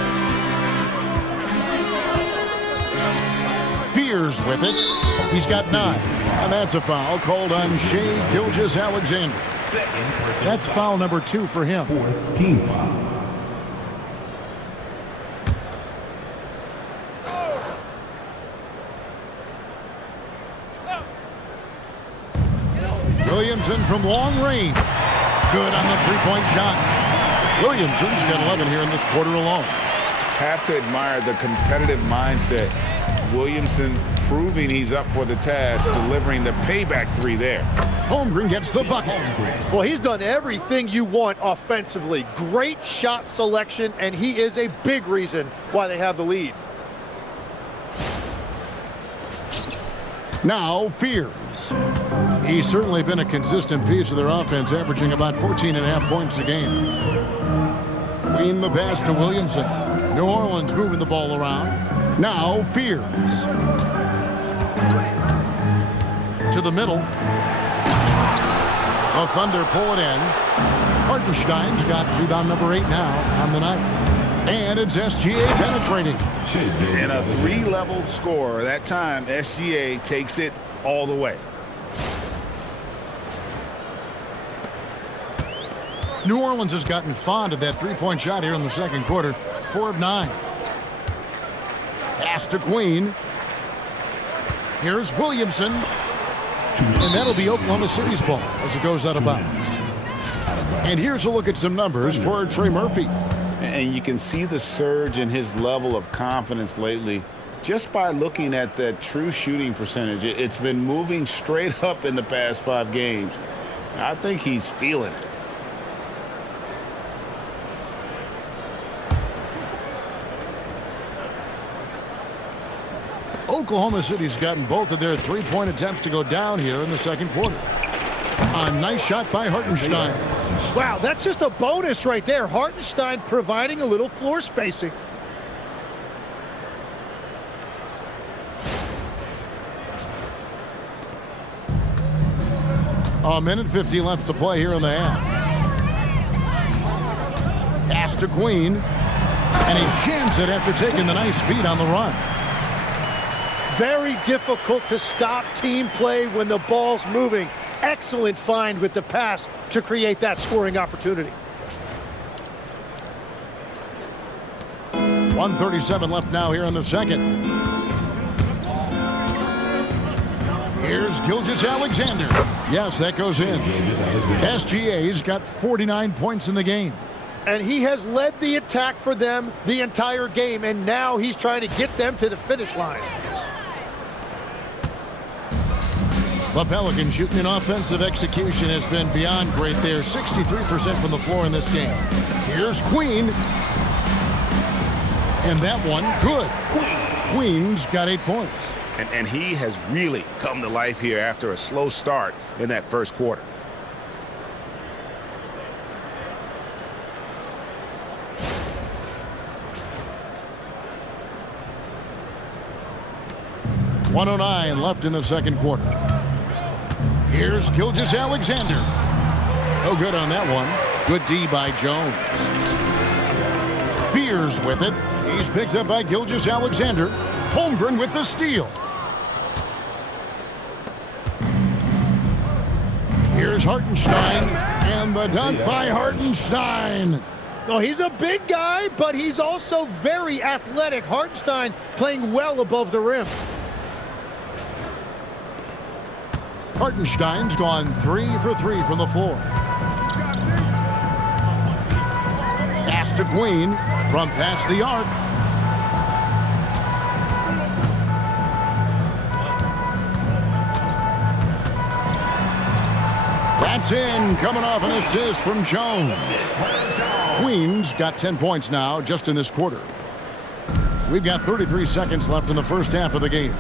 Fears with it. He's got 9. And that's a foul called on Shai Gilgeous-Alexander. That's foul number 2 for him. Team foul. Williamson from long range. Good on the three-point shot. Williamson's got 11 here in this quarter alone. Have to admire the competitive mindset. Williamson proving he's up for the task, delivering the payback 3 there. Holmgren gets the bucket. Well, he's done everything you want offensively. Great shot selection, and he is a big reason why they have the lead. Now Fears. He's certainly been a consistent piece of their offense, averaging about 14.5 points a game. Queen the pass to Williamson. New Orleans moving the ball around. Now Fears. To the middle. The Thunder pull it in. Hartenstein's got rebound number 8 now on the night. And it's SGA penetrating. And a 3-level score. That time, SGA takes it all the way. New Orleans has gotten fond of that three-point shot here in the second quarter. 4 of 9. Pass to Queen. Here's Williamson. And that'll be Oklahoma City's ball as it goes out of bounds. And here's a look at some numbers for Trey Murphy. And you can see the surge in his level of confidence lately just by looking at that true shooting percentage. It's been moving straight up in the past 5 games. I think he's feeling it. Oklahoma City's gotten both of their three-point attempts to go down here in the second quarter. A nice shot by Hartenstein. Wow, that's just a bonus right there. Hartenstein providing a little floor spacing. A minute 50 left to play here in the half. Pass to Queen. And he jams it after taking the nice feed on the run. Very difficult to stop team play when the ball's moving. Excellent find with the pass to create that scoring opportunity. 1:37 left now here in the second. Here's Gilgeous-Alexander. Yes, that goes in. SGA's got 49 points in the game. And he has led the attack for them the entire game, and now he's trying to get them to the finish line. The Pelicans shooting in offensive execution has been beyond great there. 63% from the floor in this game. Here's Queen. And that one, good. Queen's got 8 points. And he has really come to life here after a slow start in that first quarter. .109 left in the second quarter. Here's Gilgeous-Alexander. No good on that one. Good D by Jones. Fears with it. He's picked up by Gilgeous-Alexander. Holmgren with the steal. Here's Hartenstein. And the dunk by Hartenstein. No, he's a big guy, but he's also very athletic. Hartenstein playing well above the rim. Hartenstein's gone 3 for 3 from the floor. Pass to Queen from past the arc. That's in, coming off an assist from Jones. Queen's got 10 points now just in this quarter. We've got 33 seconds left in the first half of the game.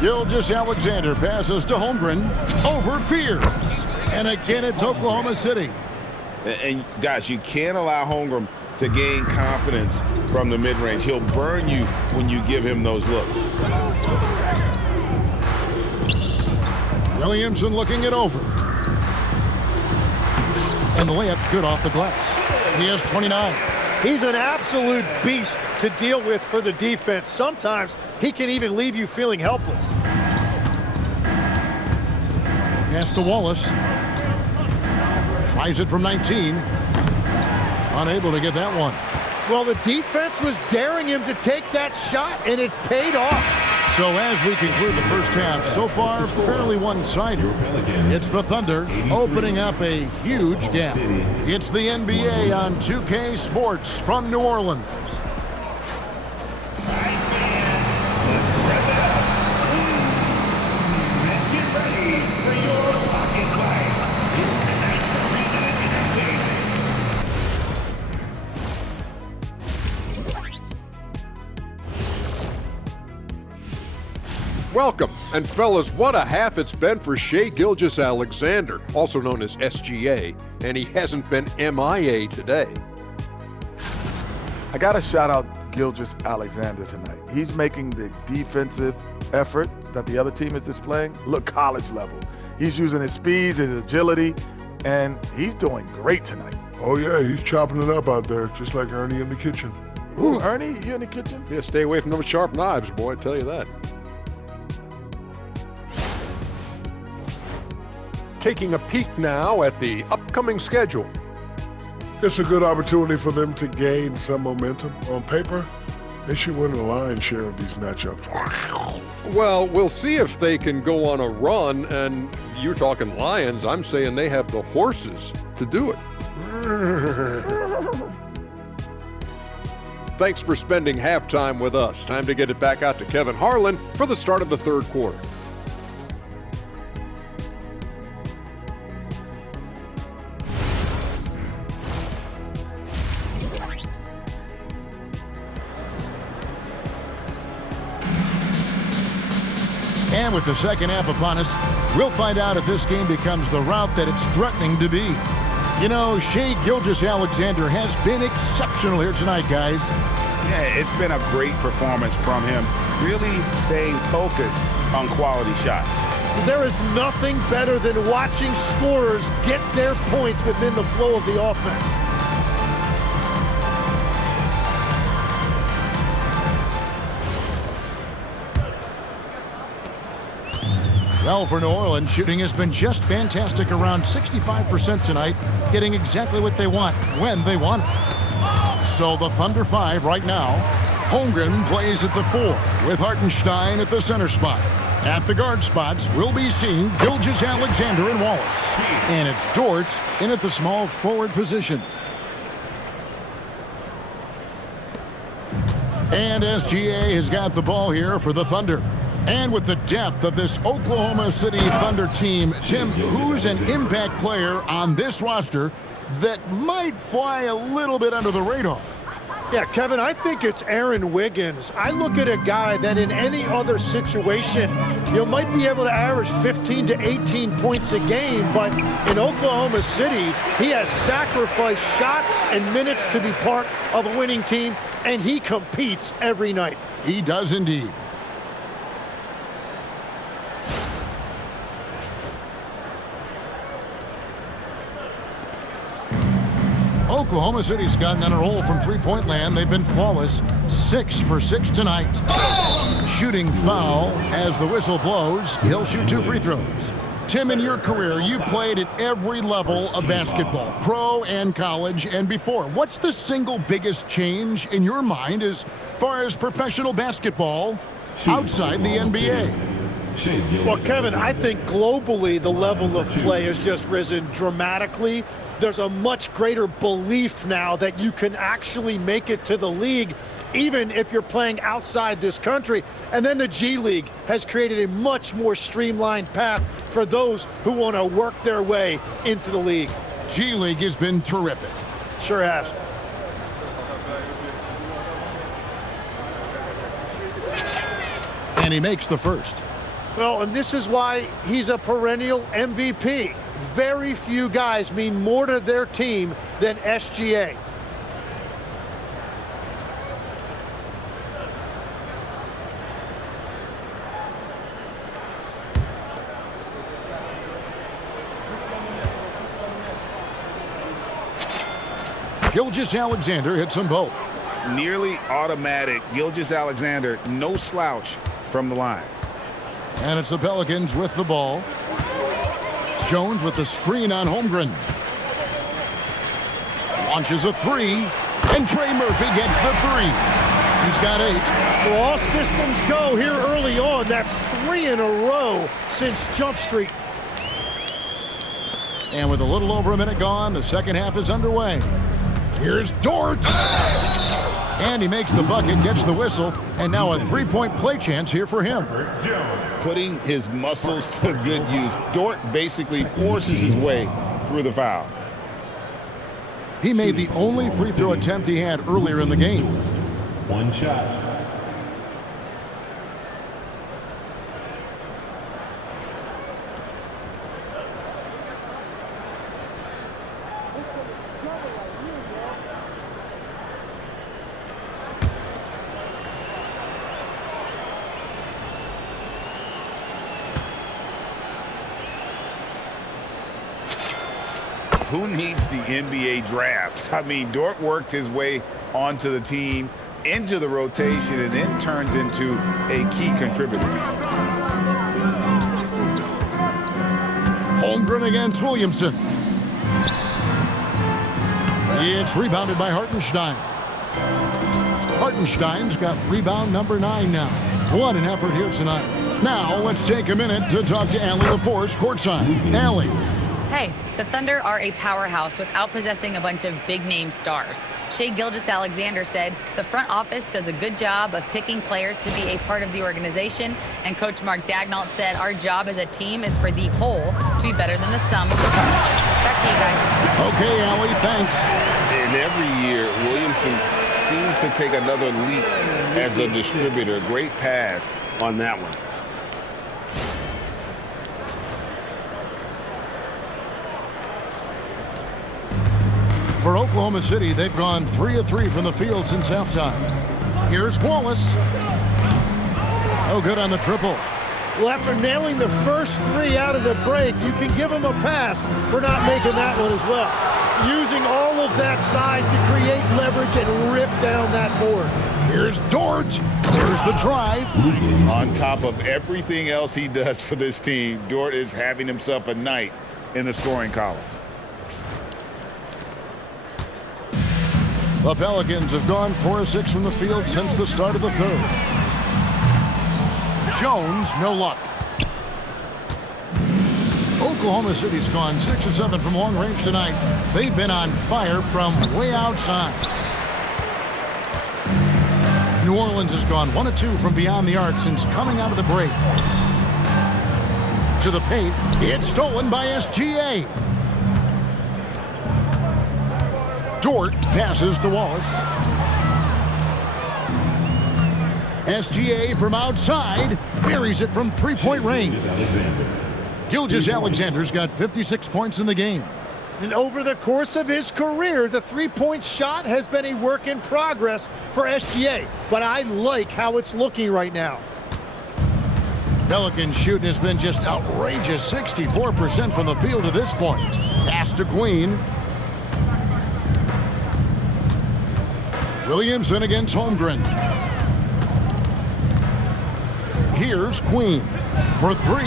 Gilgeous-Alexander passes to Holmgren over Fears. And again, it's Oklahoma City. And guys, you can't allow Holmgren to gain confidence from the mid-range. He'll burn you when you give him those looks. Williamson looking it over. And the layup's good off the glass. He has 29. He's an absolute beast to deal with for the defense. Sometimes he can even leave you feeling helpless. Pass to Wallace. Tries it from 19. Unable to get that one. Well, the defense was daring him to take that shot, and it paid off. So as we conclude the first half, so far fairly one-sided. It's the Thunder opening up a huge gap. It's the NBA on 2K Sports from New Orleans. Welcome. And fellas, what a half it's been for Shai Gilgeous-Alexander, also known as SGA, and he hasn't been MIA today. I got to shout out Gilgeous-Alexander tonight. He's making the defensive effort that the other team is displaying look college level. He's using his speed, his agility, and he's doing great tonight. Oh yeah, he's chopping it up out there, just like Ernie in the kitchen. Ooh, Ernie, you in the kitchen? Yeah, stay away from those sharp knives, boy, I tell you that. Taking a peek now at the upcoming schedule. It's a good opportunity for them to gain some momentum. On paper, they should win the lion's share of these matchups. Well, we'll see if they can go on a run, and you're talking Lions, I'm saying they have the horses to do it. Thanks for spending halftime with us. Time to get it back out to Kevin Harlan for the start of the third quarter. And with the second half upon us, we'll find out if this game becomes the route that it's threatening to be. You know, Shai Gilgeous-Alexander has been exceptional here tonight, guys. Yeah, it's been a great performance from him, really staying focused on quality shots. There is nothing better than watching scorers get their points within the flow of the offense. Well, for New Orleans, shooting has been just fantastic, around 65% tonight, getting exactly what they want when they want it. So the Thunder 5 right now. Holmgren plays at the 4 with Hartenstein at the center spot. At the guard spots, we'll be seeing Gilgeous-Alexander and Wallace. And it's Dort in at the small forward position. And SGA has got the ball here for the Thunder. And with the depth of this Oklahoma City Thunder team, Tim, who's an impact player on this roster that might fly a little bit under the radar? Yeah, Kevin, I think it's Aaron Wiggins. I look at a guy that in any other situation, might be able to average 15 to 18 points a game, but in Oklahoma City, he has sacrificed shots and minutes to be part of a winning team, and he competes every night. He does indeed. Oklahoma City's gotten on a roll from three-point land. They've been flawless, 6 for 6 tonight. Shooting foul as the whistle blows. He'll shoot 2 free throws. Tim, in your career, you played at every level of basketball, pro and college and before. What's the single biggest change in your mind as far as professional basketball outside the NBA? Well, Kevin, I think globally the level of play has just risen dramatically. There's a much greater belief now that you can actually make it to the league, even if you're playing outside this country. And then the G League has created a much more streamlined path for those who want to work their way into the league. G League has been terrific. Sure has. And he makes the first. Well, and this is why he's a perennial MVP. Very few guys mean more to their team than SGA. Gilgeous-Alexander hits them both. Nearly automatic. Gilgeous-Alexander, no slouch from the line. And it's the Pelicans with the ball. Jones with the screen on Holmgren. Launches a 3, and Trey Murphy gets the 3. He's got 8. Well, all systems go here early on. That's 3 in a row since Jump Street. And with a little over a minute gone, the second half is underway. Here's Dort. And he makes the bucket, gets the whistle, and now a 3-point play chance here for him. Putting his muscles to good use. Dort basically forces his way through the foul. He made the only free throw attempt he had earlier in the game. One shot. who needs the NBA draft? I mean, Dort worked his way onto the team, into the rotation, and then turns into a key contributor. Holmgren against Williamson. It's rebounded by Hartenstein. Hartenstein's got rebound number 9 now. What an effort here tonight. Now let's take a minute to talk to Allie LaForce courtside. Allie. Hey, the Thunder are a powerhouse without possessing a bunch of big-name stars. Shai Gilgeous-Alexander said, the front office does a good job of picking players to be a part of the organization, and Coach Mark Daigneault said, our job as a team is for the whole to be better than the sum of the parts. Back to you guys. Okay, Allie, thanks. And every year, Williamson seems to take another leap as a distributor. Great pass on that one. For Oklahoma City, they've gone 3 of 3 from the field since halftime. Here's Wallace. Oh, good on the triple. Well, after nailing the first 3 out of the break, you can give him a pass for not making that one as well. Using all of that size to create leverage and rip down that board. Here's Dort. There's the drive. On top of everything else he does for this team, Dort is having himself a night in the scoring column. The Pelicans have gone 4 of 6 from the field since the start of the third. Jones, no luck. Oklahoma City's gone 6 of 7 from long range tonight. They've been on fire from way outside. New Orleans has gone 1 of 2 from beyond the arc since coming out of the break. To the paint, it's stolen by SGA. Dort passes to Wallace. SGA from outside buries it from three-point range. Gilgeous-Alexander's got 56 points in the game. And over the course of his career, the three-point shot has been a work in progress for SGA. But I like how it's looking right now. Pelicans shooting has been just outrageous, 64% from the field to this point. Pass to Queen. Williamson against Holmgren. Here's Queen for 3.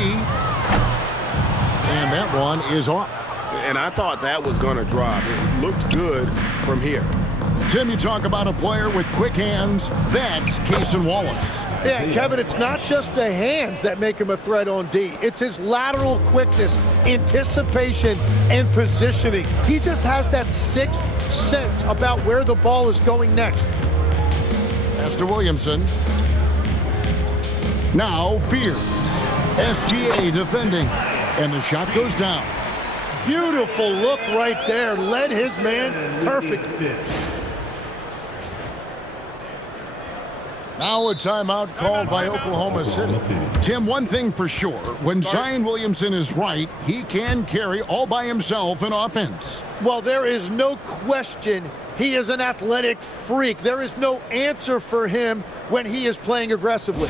And that one is off. And I thought that was going to drop. It looked good from here. Tim, you talk about a player with quick hands. That's Cason Wallace. Yeah, Kevin, it's not just the hands that make him a threat on D. It's his lateral quickness, anticipation, and positioning. He just has that sixth sense about where the ball is going next. Pass to Williamson. Now Fear. SGA defending. And the shot goes down. Beautiful look right there. Led his man. Perfect. Now a timeout called by Oklahoma City. Tim, one thing for sure, when Zion Williamson is right, he can carry all by himself in offense. Well, there is no question he is an athletic freak. There is no answer for him when he is playing aggressively.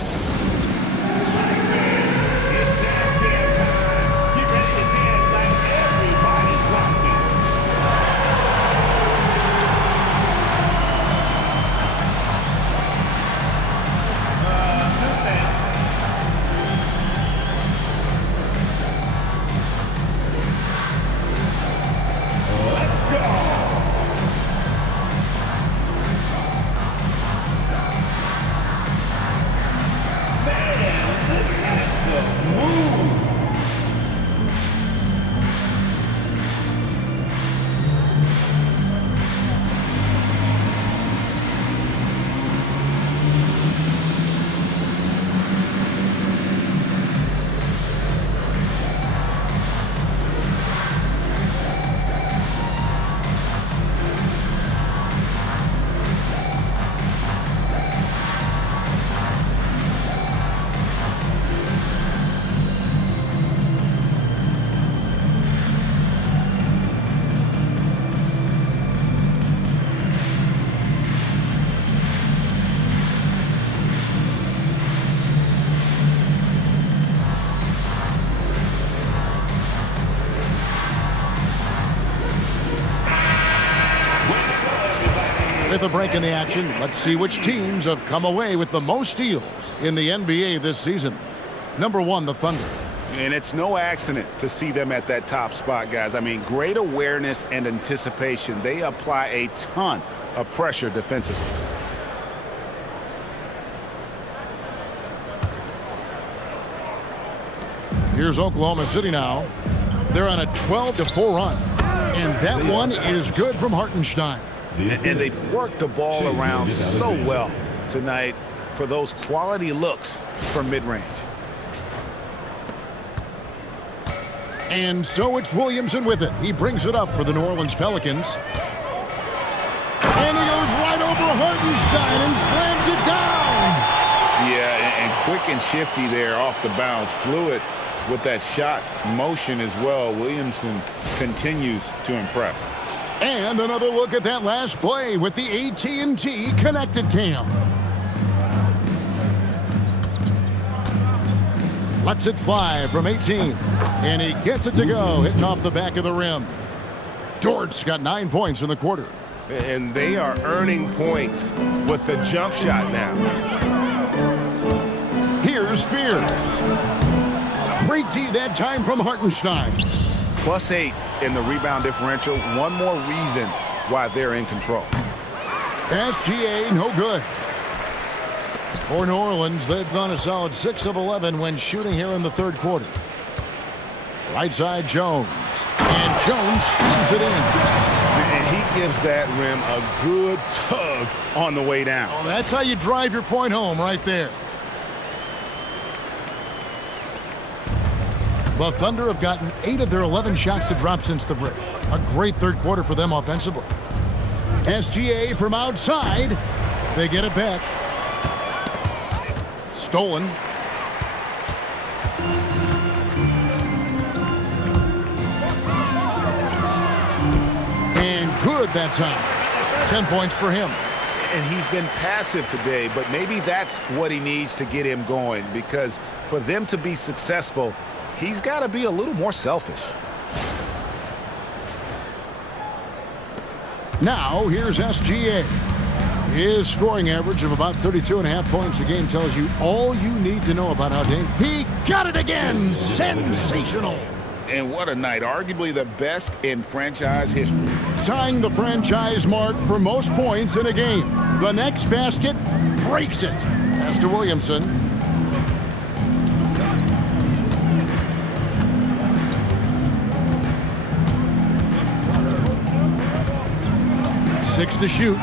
with a break in the action. Let's see which teams have come away with the most steals in the NBA this season. Number 1, the Thunder. And it's no accident to see them at that top spot, guys. I mean, great awareness and anticipation. They apply a ton of pressure defensively. Here's Oklahoma City now. They're on a 12-4 run. And that one is good from Hartenstein. And they've worked the ball around so well tonight for those quality looks from mid-range. And so it's Williamson with it. He brings it up for the New Orleans Pelicans. And he goes right over Hartenstein and slams it down. Yeah, and quick and shifty there off the bounce. Fluid with that shot motion as well. Williamson continues to impress. And another look at that last play with the AT&T connected cam. Lets it fly from 18. And he gets it to go, hitting off the back of the rim. Dort's got 9 points in the quarter. And they are earning points with the jump shot now. Here's Fears. Great D that time from Hartenstein. +8 in the rebound differential. One more reason why they're in control. SGA, no good. For New Orleans, they've gone a solid 6 of 11 when shooting here in the third quarter. Right side, Jones. And Jones slams it in. And he gives that rim a good tug on the way down. Oh, that's how you drive your point home right there. The Thunder have gotten 8 of their 11 shots to drop since the break. A great third quarter for them offensively. SGA from outside. They get it back. Stolen. And good that time. 10 points for him. And he's been passive today, but maybe that's what he needs to get him going, because for them to be successful, he's got to be a little more selfish. Now, here's SGA. His scoring average of about 32.5 points a game tells you all you need to know about how Dane. He got it again! Sensational! And what a night. Arguably the best in franchise history. Tying the franchise mark for most points in a game. The next basket breaks it. As to Williamson. Six to shoot.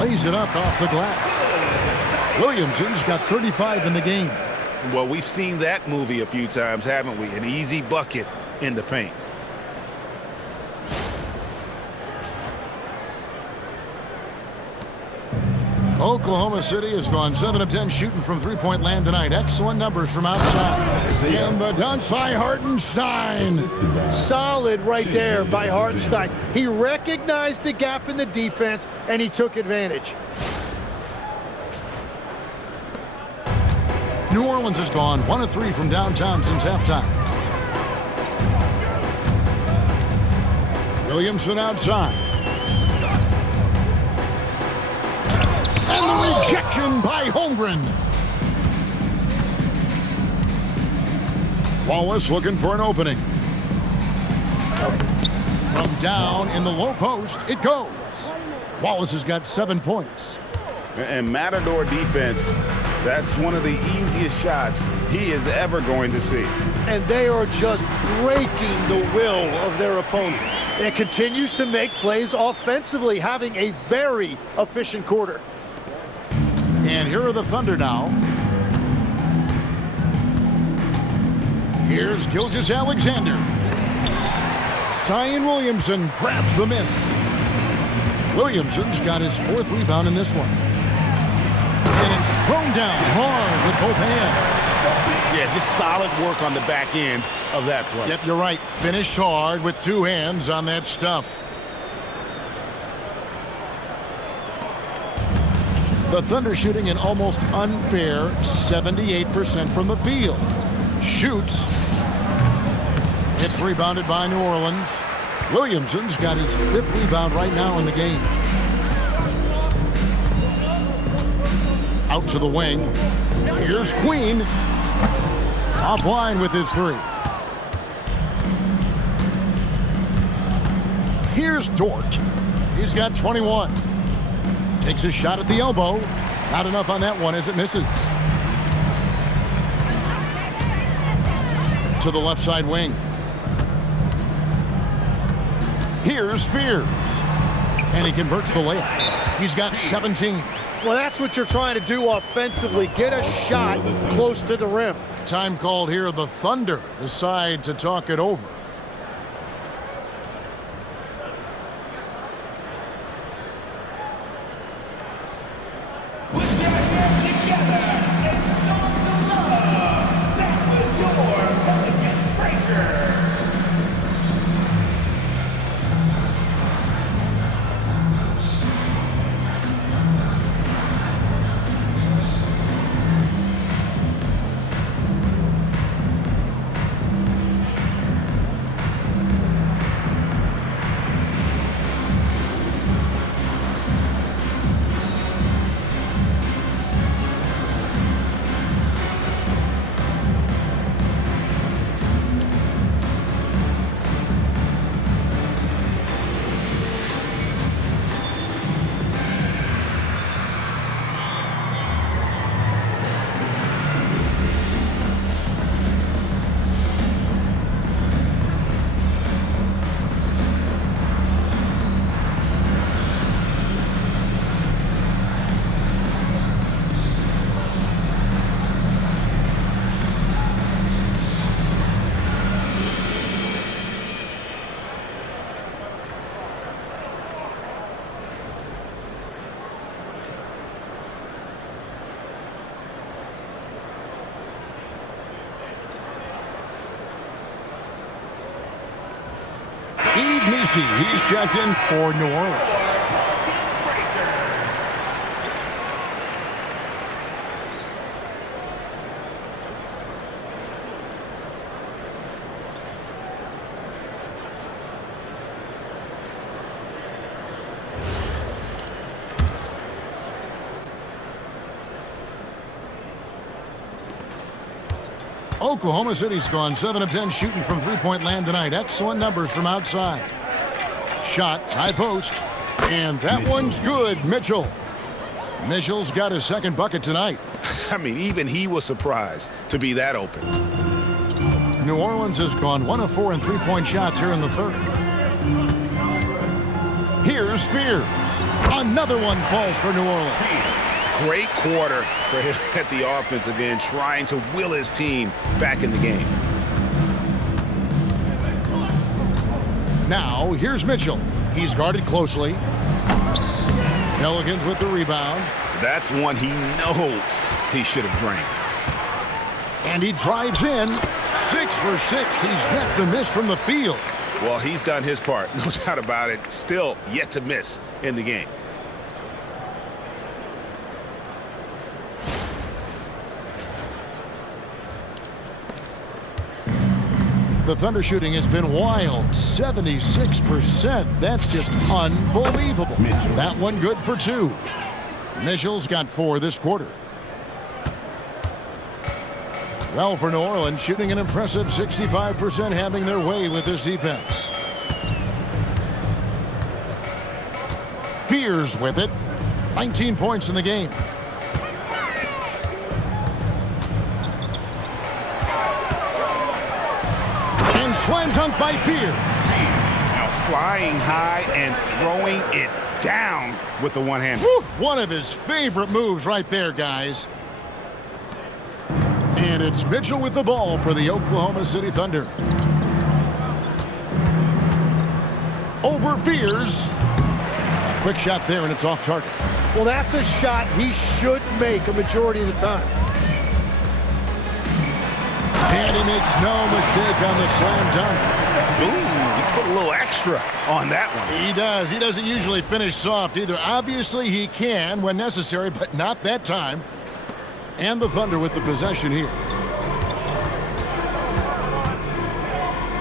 Lays it up off the glass. Williamson's got 35 in the game. Well, we've seen that movie a few times, haven't we? An easy bucket in the paint. Oklahoma City has gone 7 of 10 shooting from three-point land tonight. Excellent numbers from outside. And the dunk by Hartenstein. Solid right there by Hartenstein. He recognized the gap in the defense, and he took advantage. New Orleans has gone 1 of 3 from downtown since halftime. Williamson outside. And the rejection by Holmgren. Wallace looking for an opening. From down in the low post, it goes. Wallace has got 7 points. And Matador defense, that's one of the easiest shots he is ever going to see. And they are just breaking the will of their opponent. And continues to make plays offensively, having a very efficient quarter. And here are the Thunder now. Here's Gilgeous-Alexander. Zion Williamson grabs the miss. Williamson's got his 4th rebound in this one. And it's thrown down hard with both hands. Yeah, just solid work on the back end of that play. Yep, you're right. Finished hard with 2 hands on that stuff. The Thunder shooting an almost unfair 78% from the field. Shoots. It's rebounded by New Orleans. Williamson's got his 5th rebound right now in the game. Out to the wing. Here's Queen. Offline with his 3. Here's Dort. He's got 21. Takes a shot at the elbow. Not enough on that one as it misses. To the left side wing. Here's Fears. And he converts the layup. He's got 17. Well, that's what you're trying to do offensively. Get a shot close to the rim. Time called here. The Thunder decide to talk it over. He's checked in for New Orleans. Oklahoma City's gone 7 of 10 shooting from three-point land tonight. Excellent numbers from outside. Shot, high post, and that one's good. Mitchell's got his 2nd bucket tonight. I mean, even he was surprised to be that open. New Orleans has gone 1 of 4 in three-point shots here in the 3rd. Here's Fears. Another one falls for New Orleans. Great quarter for him at the offensive end, trying to will his team back in the game. Now, here's Mitchell. He's guarded closely. Pelicans with the rebound. That's one he knows he should have drained. And he drives in. 6 for 6. He's yet to miss from the field. Well, he's done his part, no doubt about it. Still yet to miss in the game. The Thunder shooting has been wild. 76%. That's just unbelievable. That one good for 2. Mitchell's got 4 this quarter. Well, for New Orleans, shooting an impressive 65%, having their way with this defense. Fears with it. 19 points in the game. And slam dunk by Fears. Now flying high and throwing it down with the one hand. One of his favorite moves right there, guys. And it's Mitchell with the ball for the Oklahoma City Thunder. Over Fears. Quick shot there, and it's off target. Well, that's a shot he should make a majority of the time. And he makes no mistake on the slam dunk. Ooh, he put a little extra on that one. He does. He doesn't usually finish soft either. Obviously, he can when necessary, but not that time. And the Thunder with the possession here.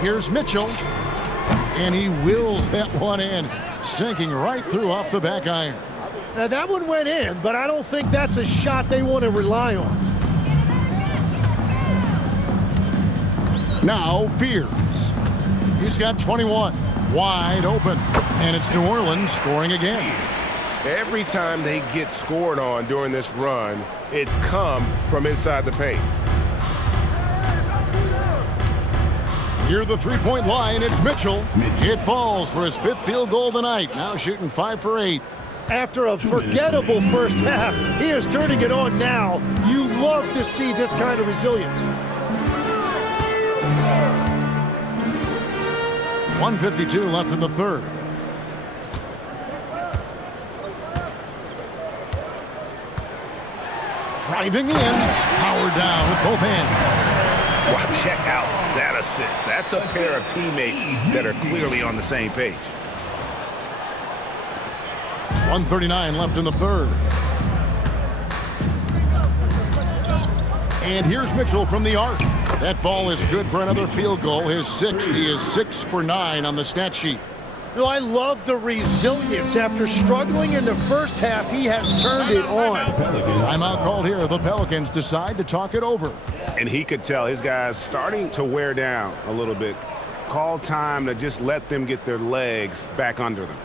Here's Mitchell. And he wheels that one in, sinking right through off the back iron. Now that one went in, but I don't think that's a shot they want to rely on. Now Fears. He's got 21. Wide open. And it's New Orleans scoring again. Every time they get scored on during this run, it's come from inside the paint. Near the three-point line, it's Mitchell. It falls for his 5th field goal tonight. Now shooting 5 for 8. After a forgettable first half, he is turning it on now. You love to see this kind of resilience. 1:52 left in the third. Driving in, powered down with both hands. Wow, check out that assist. That's a pair of teammates that are clearly on the same page. 1:39 left in the third. And here's Mitchell from the arc. That ball is good for another field goal. His 6th. He is 6 for 9 on the stat sheet. You know, I love the resilience. After struggling in the first half, he has turned it on. Timeout called here. The Pelicans decide to talk it over. And he could tell his guys starting to wear down a little bit. Call time to just let them get their legs back under them.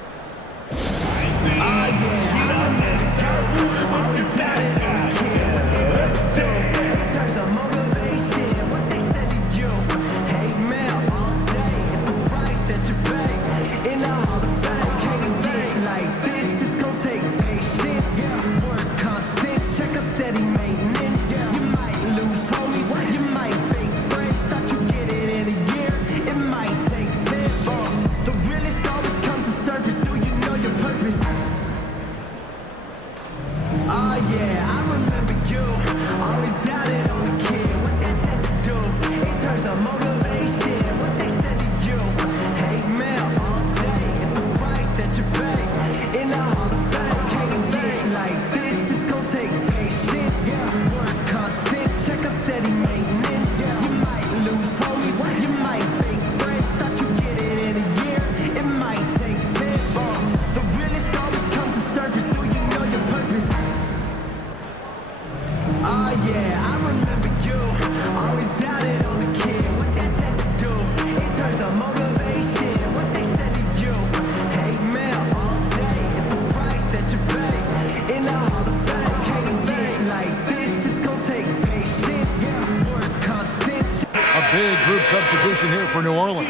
Substitution here for New Orleans.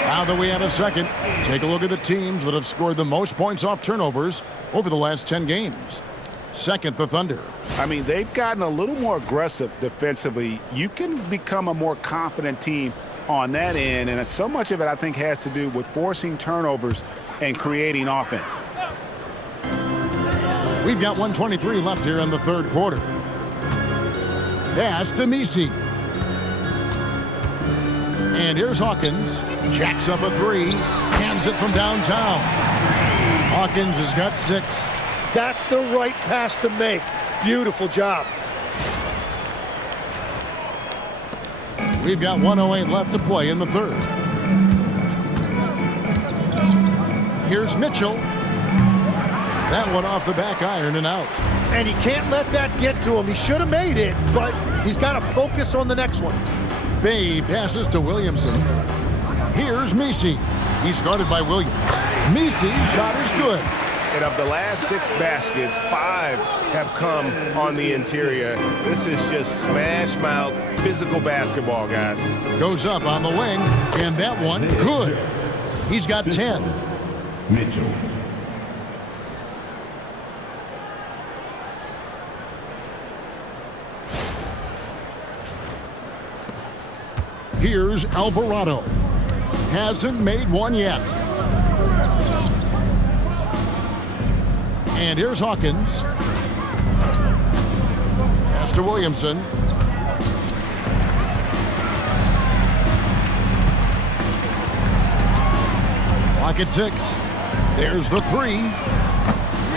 Now that we have a second, take a look at the teams that have scored the most points off turnovers over the last 10 games. Second, the Thunder. I mean, they've gotten a little more aggressive defensively. You can become a more confident team on that end, and so much of it, I think, has to do with forcing turnovers and creating offense. We've got 1:23 left here in the third quarter. Pass to Messi. And here's Hawkins. Jacks up a 3. Hands it from downtown. Hawkins has got 6. That's the right pass to make. Beautiful job. We've got 1:08 left to play in the third. Here's Mitchell. That one off the back iron and out. And he can't let that get to him. He should have made it, but he's got to focus on the next one. Bay passes to Williamson. Here's Messi. He's guarded by Williams. Messi's shot is good. And of the last 6 baskets, 5 have come on the interior. This is just smash mouth physical basketball, guys. Goes up on the wing, and that one, good. He's got 10. Mitchell. Here's Alvarado. Hasn't made one yet. And here's Hawkins. Pass to Williamson. Clock at 6. There's the 3.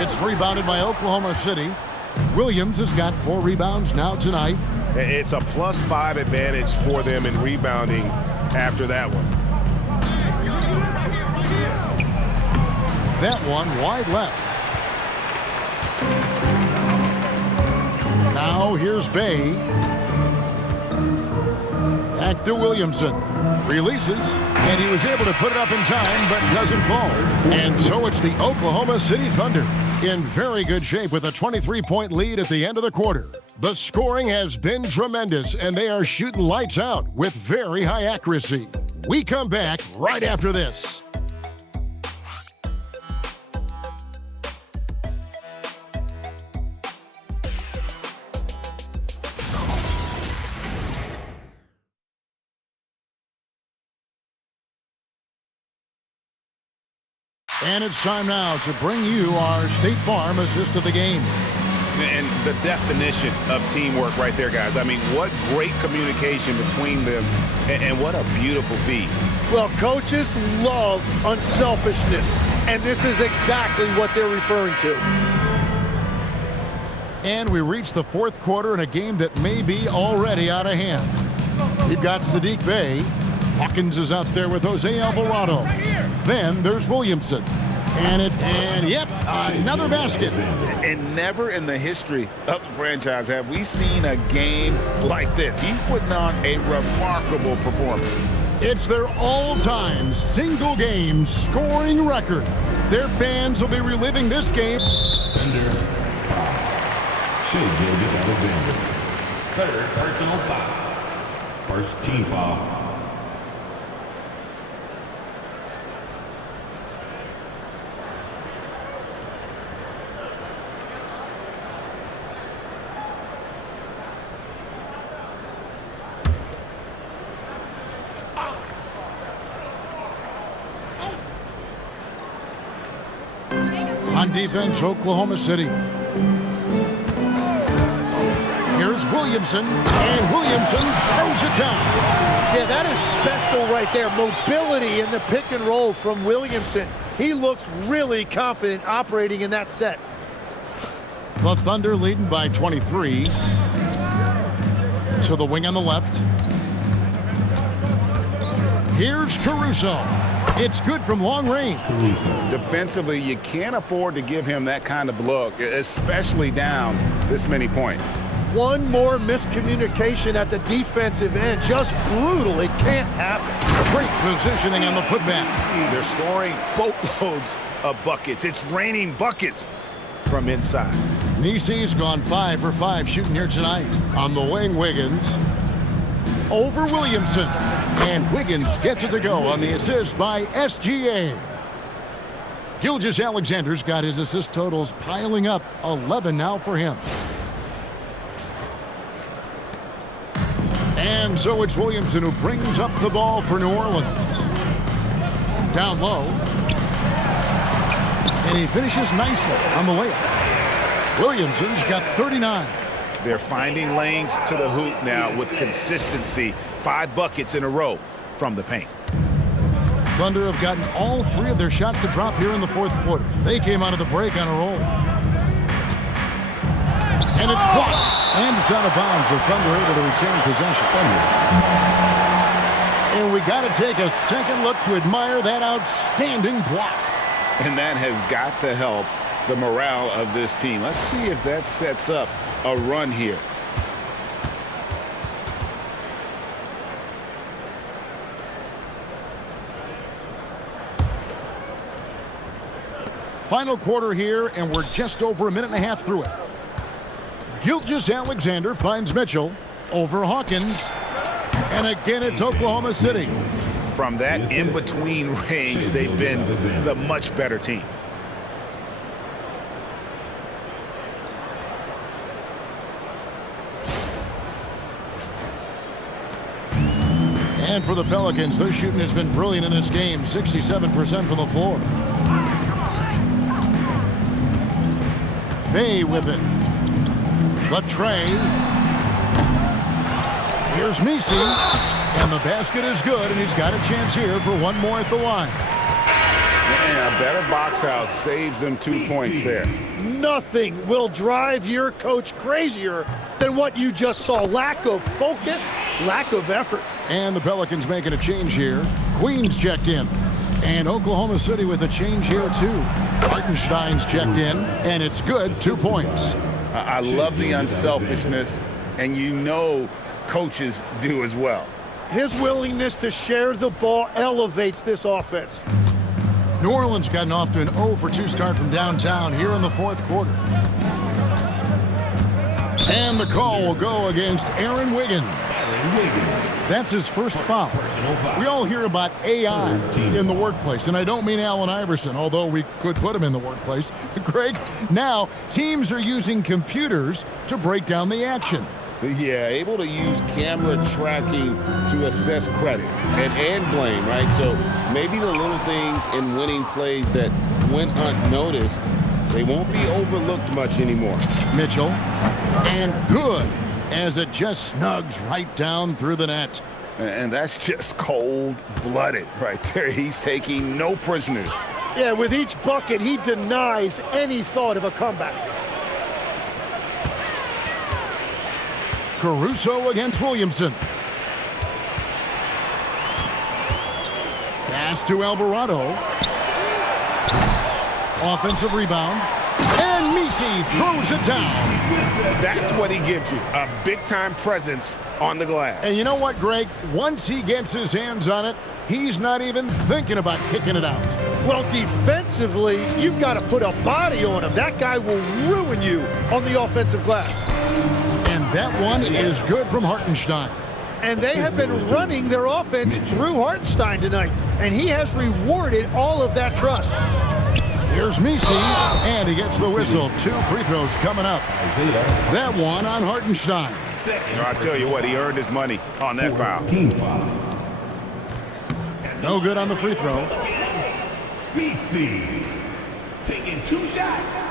It's rebounded by Oklahoma City. Williams has got 4 rebounds now tonight. It's a +5 advantage for them in rebounding after that one. that one wide left. Now here's Bay. Back to Williamson. Releases, and he was able to put it up in time, but doesn't fall. And so it's the Oklahoma City Thunder in very good shape with a 23-point lead at the end of the quarter. The scoring has been tremendous, and they are shooting lights out with very high accuracy. We come back right after this. And it's time now to bring you our State Farm assist of the game. And the definition of teamwork right there, guys. I mean, what great communication between them, and what a beautiful feed. Well, coaches love unselfishness, and this is exactly what they're referring to. And we reach the fourth quarter in a game that may be already out of hand. We've got Sadiq Bey. Hawkins is out there with Jose Alvarado. Then there's Williamson. And yep, another basket. And never in the history of the franchise have we seen a game like this. He's putting on a remarkable performance. It's their all-time single-game scoring record. Their fans will be reliving this game. Thunder, Shai Gilgeous-Alexander. Third personal foul. First team foul. On defense, Oklahoma City. Here's Williamson, and Williamson throws it down. Yeah, that is special right there. Mobility in the pick and roll from Williamson. He looks really confident operating in that set. The Thunder leading by 23. To the wing on the left. Here's Caruso. It's good from long range. Defensively, you can't afford to give him that kind of look, especially down this many points. One more miscommunication at the defensive end. Just brutal. It can't happen. Great positioning on the putback. They're scoring boatloads of buckets. It's raining buckets from inside. Nisi's gone 5 for 5 shooting here tonight. On the wing, Wiggins. Over Williamson. And Wiggins gets it to go on the assist by SGA. Gilgeous-Alexander's got his assist totals piling up. 11 now for him. And so it's Williamson who brings up the ball for New Orleans. Down low. And he finishes nicely on the layup. Williamson's got 39. They're finding lanes to the hoop now with consistency. 5 buckets in a row from the paint. Thunder have gotten all 3 of their shots to drop here in the fourth quarter. They came out of the break on a roll. And it's blocked. And it's out of bounds. The Thunder able to retain possession. And we got to take a second look to admire that outstanding block. And that has got to help the morale of this team. Let's see if that sets up a run here. Final quarter here, and we're just over a minute and a half through it. Gilgeous-Alexander finds Mitchell over Hawkins. And again, it's Oklahoma City. From that in-between range, they've been the much better team. And for the Pelicans, their shooting has been brilliant in this game. 67% from the floor. Bay with it. The tray. Here's Nisi. And the basket is good, and he's got a chance here for one more at the line. And a better box out saves them 2 points there. Nothing will drive your coach crazier than what you just saw. Lack of focus, lack of effort. And the Pelicans making a change here. Queens checked in. And Oklahoma City with a change here, too. Hartenstein's checked in, and it's good, 2 points. I love the unselfishness, and you know coaches do as well. His willingness to share the ball elevates this offense. New Orleans gotten off to an 0-for-2 start from downtown here in the fourth quarter. And the call will go against Aaron Wiggins. That's his first foul. We all hear about AI in the workplace, and I don't mean Allen Iverson, although we could put him in the workplace. Greg, now teams are using computers to break down the action. Yeah, able to use camera tracking to assess credit and blame, right? So maybe the little things in winning plays that went unnoticed, they won't be overlooked much anymore. Mitchell, and good, as it just snugs right down through the net. And that's just cold-blooded right there. He's taking no prisoners. Yeah, with each bucket, he denies any thought of a comeback. Caruso against Williamson. Pass to Alvarado. Offensive rebound. And Messi throws it down. That's what he gives you, a big-time presence on the glass. And you know what, Greg? Once he gets his hands on it, he's not even thinking about kicking it out. Well, defensively, you've got to put a body on him. That guy will ruin you on the offensive glass. And that one is good from Hartenstein. And they have been running their offense through Hartenstein tonight, and he has rewarded all of that trust. Here's Messi, and he gets the whistle. 2 free throws coming up. That one on Hartenstein. I tell you what, he earned his money on that foul. No good on the free throw. Messi taking 2 shots.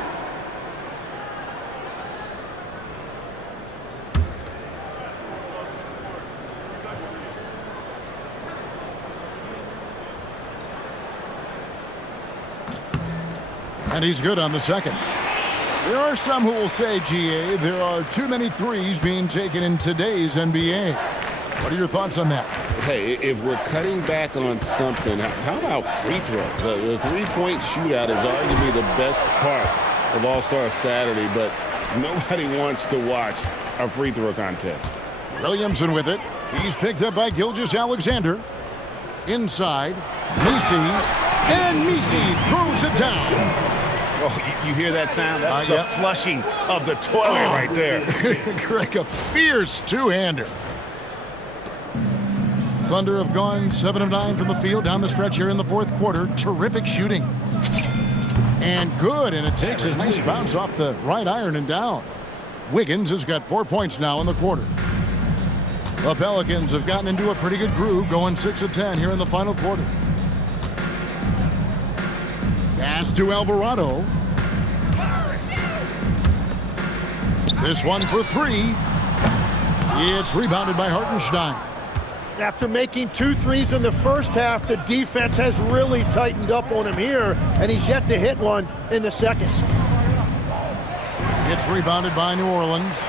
And he's good on the second. There are some who will say, GA, there are too many threes being taken in today's NBA. What are your thoughts on that? Hey, if we're cutting back on something, how about free throws? The three-point shootout is arguably the best part of All-Star Saturday, but nobody wants to watch a free throw contest. Williamson with it. He's picked up by Gilgeous-Alexander. Inside, Messi, and Messi throws it down. Oh, you hear that sound? That's the flushing of the toilet right there. Greg, a fierce two-hander. Thunder have gone 7 of 9 from the field down the stretch here in the fourth quarter. Terrific shooting. And good, and it takes a nice bounce off the right iron and down. Wiggins has got 4 points now in the quarter. The Pelicans have gotten into a pretty good groove, going 6 of 10 here in the final quarter. Pass to Alvarado. This one for 3. It's rebounded by Hartenstein. After making 2 threes in the first half, the defense has really tightened up on him here, and he's yet to hit one in the second. It's rebounded by New Orleans.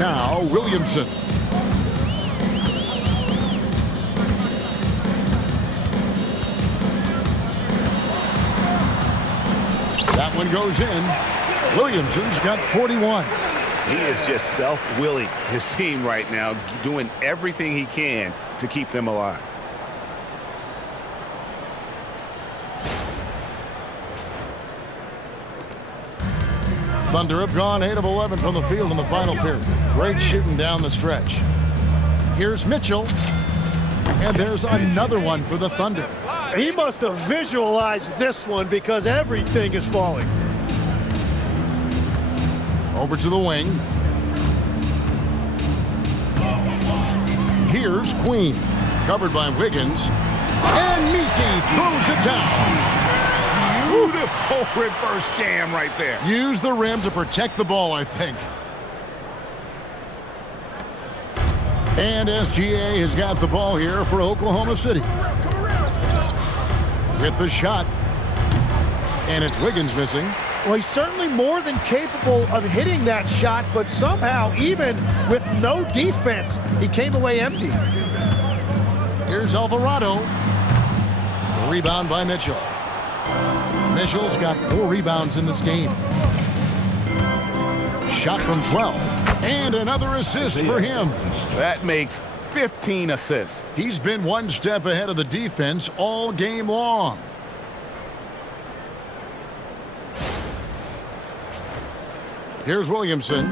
Now Williamson. That one goes in. Williamson's got 41. He is just self-willing, his team right now, doing everything he can to keep them alive. Thunder have gone 8 of 11 from the field in the final period. Great shooting down the stretch. Here's Mitchell. And there's another one for the Thunder. He must have visualized this one because everything is falling. Over to the wing. Here's Queen. Covered by Wiggins. And Messi throws it down. Beautiful reverse jam right there. Use the rim to protect the ball, I think. And SGA has got the ball here for Oklahoma City. With the shot. And it's Wiggins missing. Well, he's certainly more than capable of hitting that shot, but somehow, even with no defense, he came away empty. Here's Alvarado. The rebound by Mitchell. Mitchell's got 4 rebounds in this game. Shot from 12. And another assist for him. That makes 15 assists. He's been one step ahead of the defense all game long. Here's Williamson.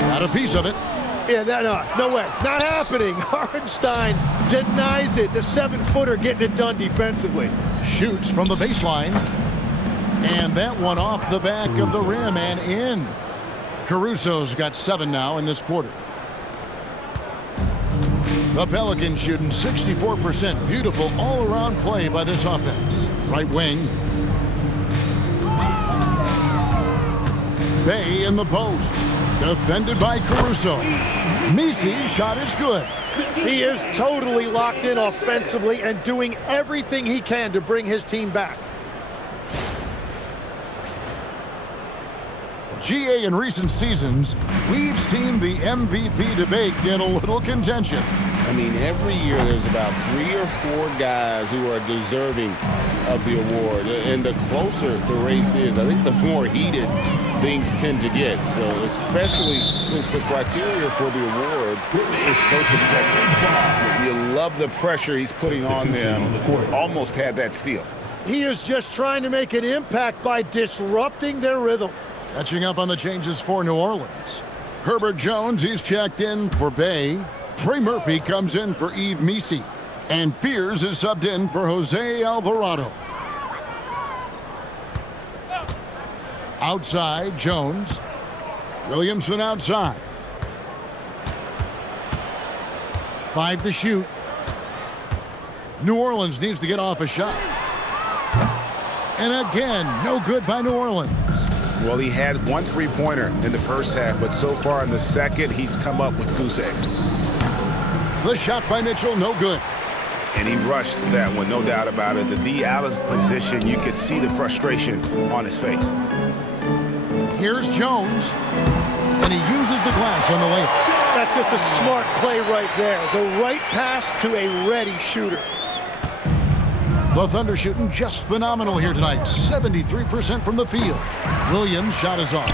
Got a piece of it. Yeah, no way. Not happening. Hartenstein denies it. The 7-footer getting it done defensively. Shoots from the baseline. And that one off the back of the rim and in. Caruso's got 7 now in this quarter. The Pelicans shooting 64%. Beautiful all-around play by this offense. Right wing. Bay in the post. Defended by Caruso. Misi's shot is good. He is totally locked in offensively and doing everything he can to bring his team back. GA, in recent seasons, we've seen the MVP debate get a little contentious. I mean, every year there's about 3 or 4 guys who are deserving of the award. And the closer the race is, I think the more heated things tend to get. So especially since the criteria for the award is so subjective. You love the pressure he's putting on them. Almost had that steal. He is just trying to make an impact by disrupting their rhythm. Catching up on the changes for New Orleans. Herbert Jones, he's checked in for Bay. Trey Murphy comes in for Yves Misi. And Fears is subbed in for Jose Alvarado. Outside, Jones. Williamson outside. 5 to shoot. New Orleans needs to get off a shot. And again, no good by New Orleans. Well, he had 1 3-pointer in the first half, but so far in the second, he's come up with goose eggs. The shot by Mitchell, no good. And he rushed that one, no doubt about it. The D out of position, you could see the frustration on his face. Here's Jones, and he uses the glass on the layup. That's just a smart play right there. The right pass to a ready shooter. The Thunder shooting just phenomenal here tonight. 73% from the field. Williams' shot is off.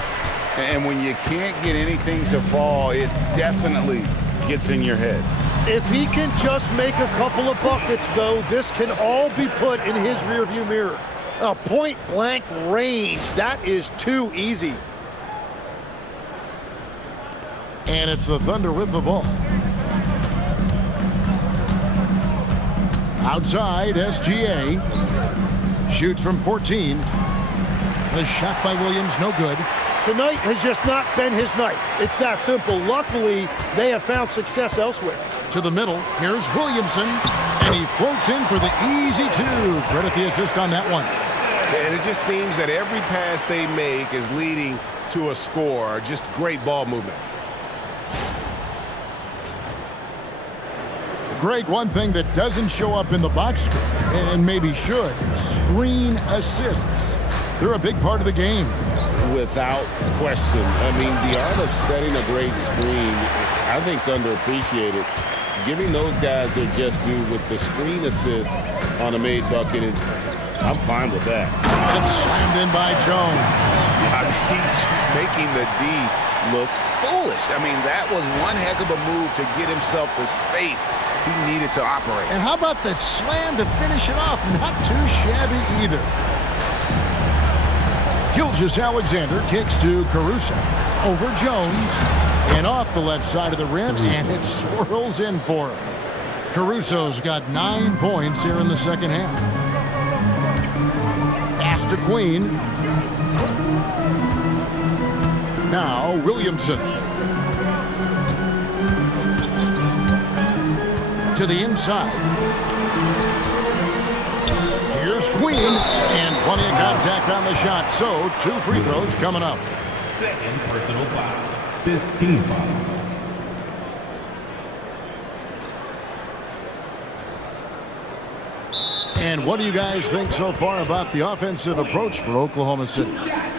And when you can't get anything to fall, it definitely gets in your head. If he can just make a couple of buckets, though, this can all be put in his rearview mirror. A point-blank range. That is too easy. And it's the Thunder with the ball. Outside, SGA. Shoots from 14. The shot by Williams, no good. Tonight has just not been his night. It's that simple. Luckily, they have found success elsewhere. To the middle, here's Williamson, and he floats in for the easy 2. Credit the assist on that one. And it just seems that every pass they make is leading to a score. Just great ball movement. Greg, one thing that doesn't show up in the box score, and maybe should, screen assists. They're a big part of the game. Without question. I mean, the art of setting a great screen, I think, is underappreciated. Giving those guys their just due with the screen assist on a made bucket is, I'm fine with that. It's slammed in by Jones. I mean, he's just making the D look foolish. I mean, that was one heck of a move to get himself the space he needed to operate. And how about the slam to finish it off? Not too shabby either. Gilgeous-Alexander kicks to Caruso. Over Jones. And off the left side of the rim. And it swirls in for him. Caruso's got 9 points here in the second half. Pass to Queen. Now Williamson. To the inside. Here's Queen, and plenty of contact on the shot. So 2 free throws coming up. Second personal foul. 15 foul. And what do you guys think so far about the offensive approach for Oklahoma City?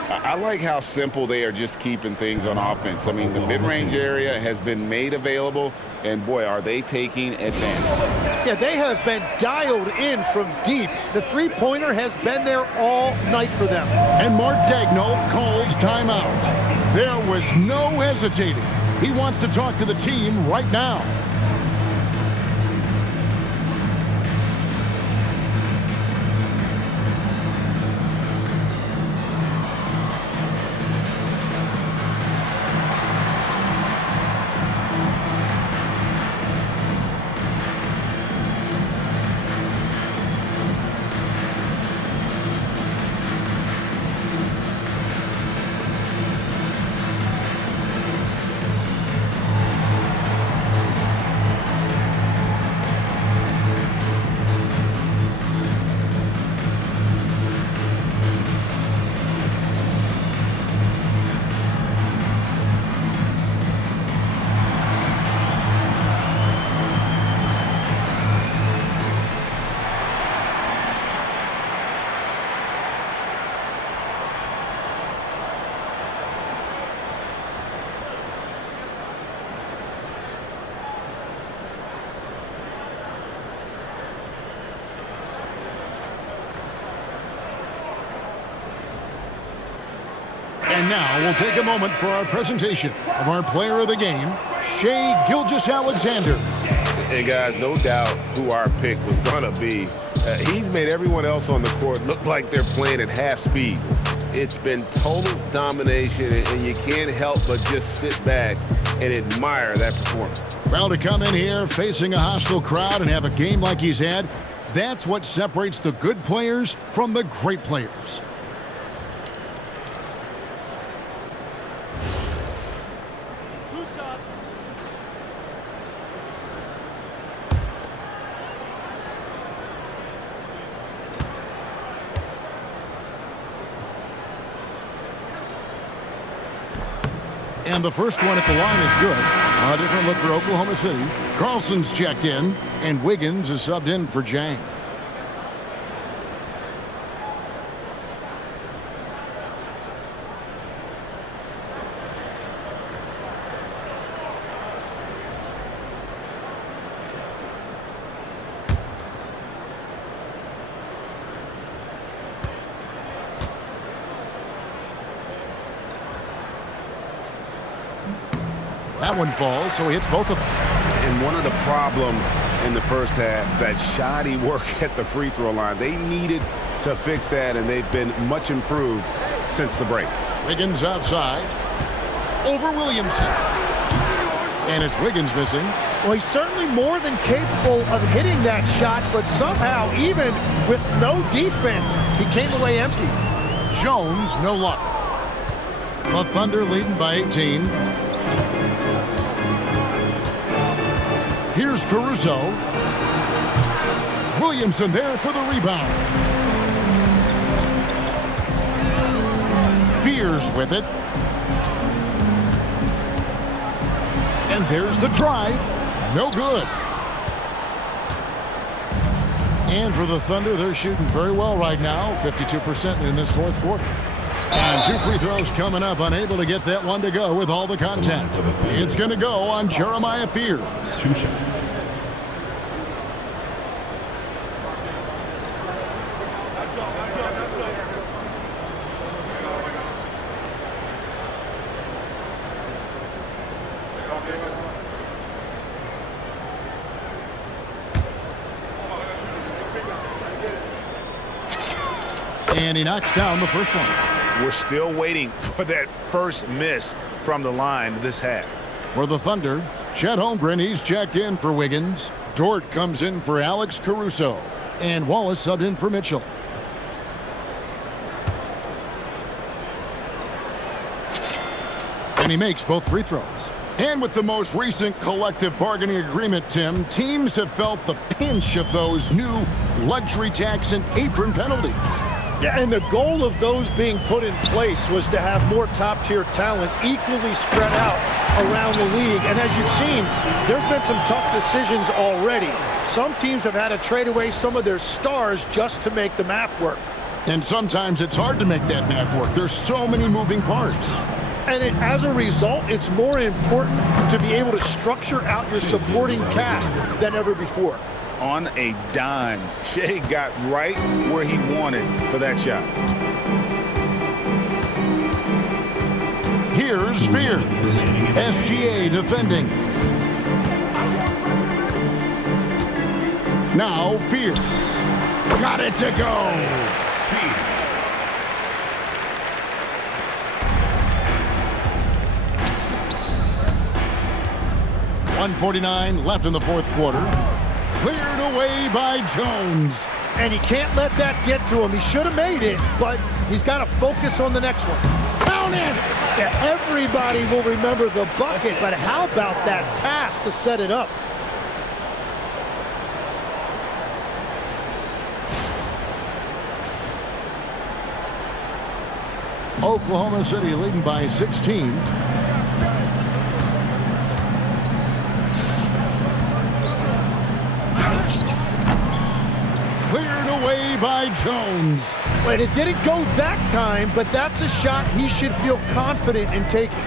I like how simple they are just keeping things on offense. I mean, the mid-range area has been made available, and boy, are they taking advantage. Yeah, they have been dialed in from deep. The three-pointer has been there all night for them. And Mark Daigneault calls timeout. There was no hesitating. He wants to talk to the team right now. And now we'll take a moment for our presentation of our player of the game, Shai Gilgeous-Alexander. Hey, guys, no doubt who our pick was going to be. He's made everyone else on the court look like they're playing at half speed. It's been total domination, and you can't help but just sit back and admire that performance. Well, to come in here facing a hostile crowd and have a game like he's had, that's what separates the good players from the great players. And the first one at the line is good. A different look for Oklahoma City. Carlson's checked in, and Wiggins is subbed in for Jang. That one falls, so he hits both of them. And one of the problems in the first half, that shoddy work at the free throw line. They needed to fix that, and they've been much improved since the break. Wiggins outside. Over Williamson. And it's Wiggins missing. Well, he's certainly more than capable of hitting that shot, but somehow, even with no defense, he came away empty. Jones, no luck. The Thunder leading by 18. Here's Caruso. Williamson there for the rebound. Fears with it. And there's the drive. No good. And for the Thunder, they're shooting very well right now. 52% in this fourth quarter. And two free throws coming up. Unable to get that one to go with all the contact. It's going to go on Jeremiah Fears. 2 shots. And he knocks down the first one. We're still waiting for that first miss from the line this half. For the Thunder, Chet Holmgren, he's checked in for Wiggins. Dort comes in for Alex Caruso. And Wallace subbed in for Mitchell. And he makes both free throws. And with the most recent collective bargaining agreement, Tim, teams have felt the pinch of those new luxury tax and apron penalties. Yeah, and the goal of those being put in place was to have more top-tier talent equally spread out around the league. And as you've seen, there's been some tough decisions already. Some teams have had to trade away some of their stars just to make the math work. And sometimes it's hard to make that math work. There's so many moving parts. And as a result, it's more important to be able to structure out your supporting cast than ever before. On a dime, Shai got right where he wanted for that shot. Here's Fears. SGA defending. Now Fears. Got it to go. 1:49 left in the fourth quarter. Cleared away by Jones. And he can't let that get to him. He should have made it, but he's got to focus on the next one. Count it! Yeah, everybody will remember the bucket, but how about that pass to set it up? Oklahoma City leading by 16. Cleared away by Jones. Wait, it didn't go that time, but that's a shot he should feel confident in taking.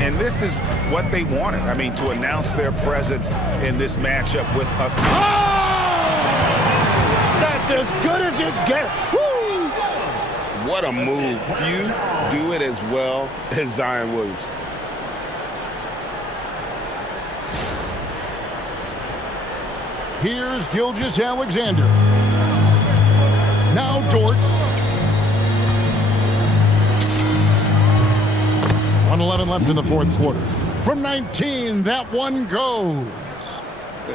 And this is what they wanted. I mean, to announce their presence in this matchup with a... That's as good as it gets. Woo! What a move. Few do it as well as Zion Williamson. Here's Gilgeous-Alexander. Now Dort. 1:11 left in the fourth quarter. From 19, that one goes.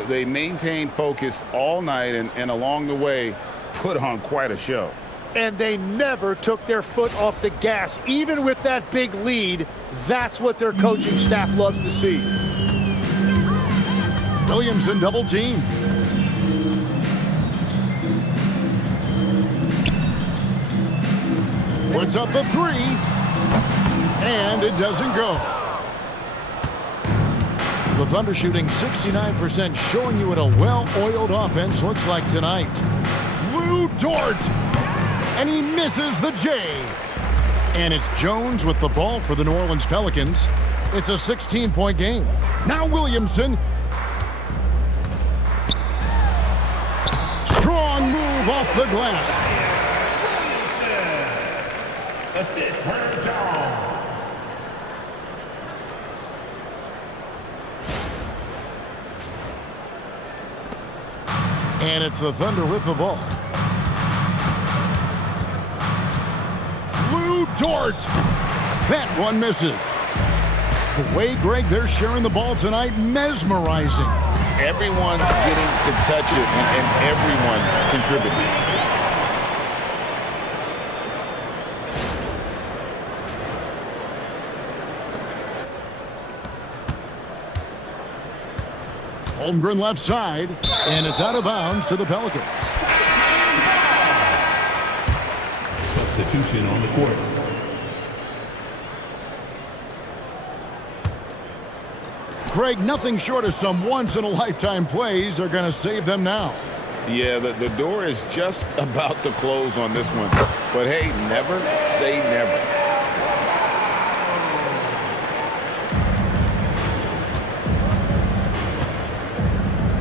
They maintained focus all night and along the way put on quite a show. And they never took their foot off the gas. Even with that big lead, that's what their coaching staff loves to see. Williamson double team. Puts up the three, and it doesn't go. The Thunder shooting 69%, showing you what a well-oiled offense looks like tonight. Lou Dort, and he misses the J. And it's Jones with the ball for the New Orleans Pelicans. It's a 16-point game. Now Williamson. Strong move off the glass. Assist Herb Jones. And it's the Thunder with the ball. Lou Dort. That one misses. The way, Greg, they're sharing the ball tonight, mesmerizing. Everyone's getting to touch it, and everyone contributing. Holmgren left side, and it's out of bounds to the Pelicans. Substitution on the court. Craig, nothing short of some once-in-a-lifetime plays are going to save them now. Yeah, the door is just about to close on this one. But hey, never say never.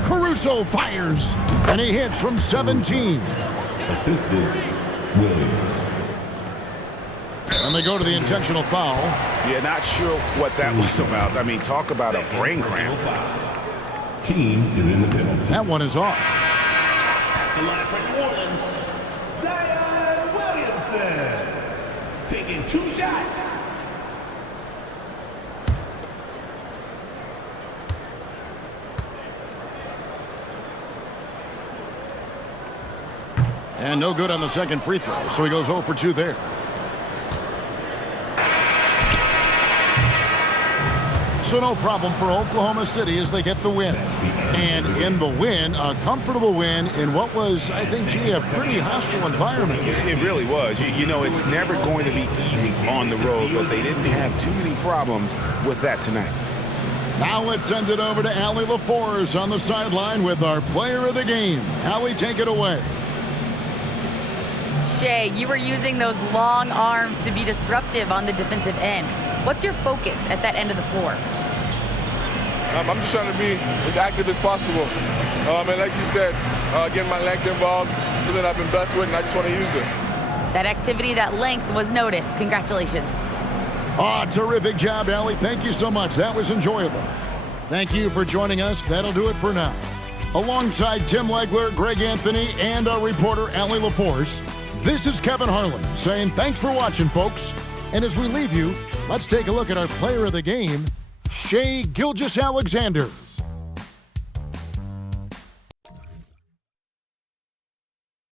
Caruso fires, and he hits from 17. Assisted Williams. And they go to the intentional foul. Yeah, not sure what that was about. I mean, talk about a brain cramp. Team is in the penalty. That one is off. The line for New Orleans, Zion Williamson. Taking 2 shots. And no good on the second free throw, so he goes 0 for 2 there. So no problem for Oklahoma City as they get the win. And in the win, a comfortable win in what was, I think, a pretty hostile environment. It really was. You know, it's never going to be easy on the road, but they didn't have too many problems with that tonight. Now let's send it over to Allie LaForce on the sideline with our player of the game. Allie, take it away. Shai, you were using those long arms to be disruptive on the defensive end. What's your focus at that end of the floor? I'm just trying to be as active as possible. And like you said, getting my length involved, something I've been blessed with, and I just want to use it. That activity, that length was noticed. Congratulations. Terrific job, Allie. Thank you so much. That was enjoyable. Thank you for joining us. That'll do it for now. Alongside Tim Legler, Greg Anthony, and our reporter, Allie LaForce, this is Kevin Harlan saying thanks for watching, folks. And as we leave you, let's take a look at our player of the game, Shai Gilgeous-Alexander.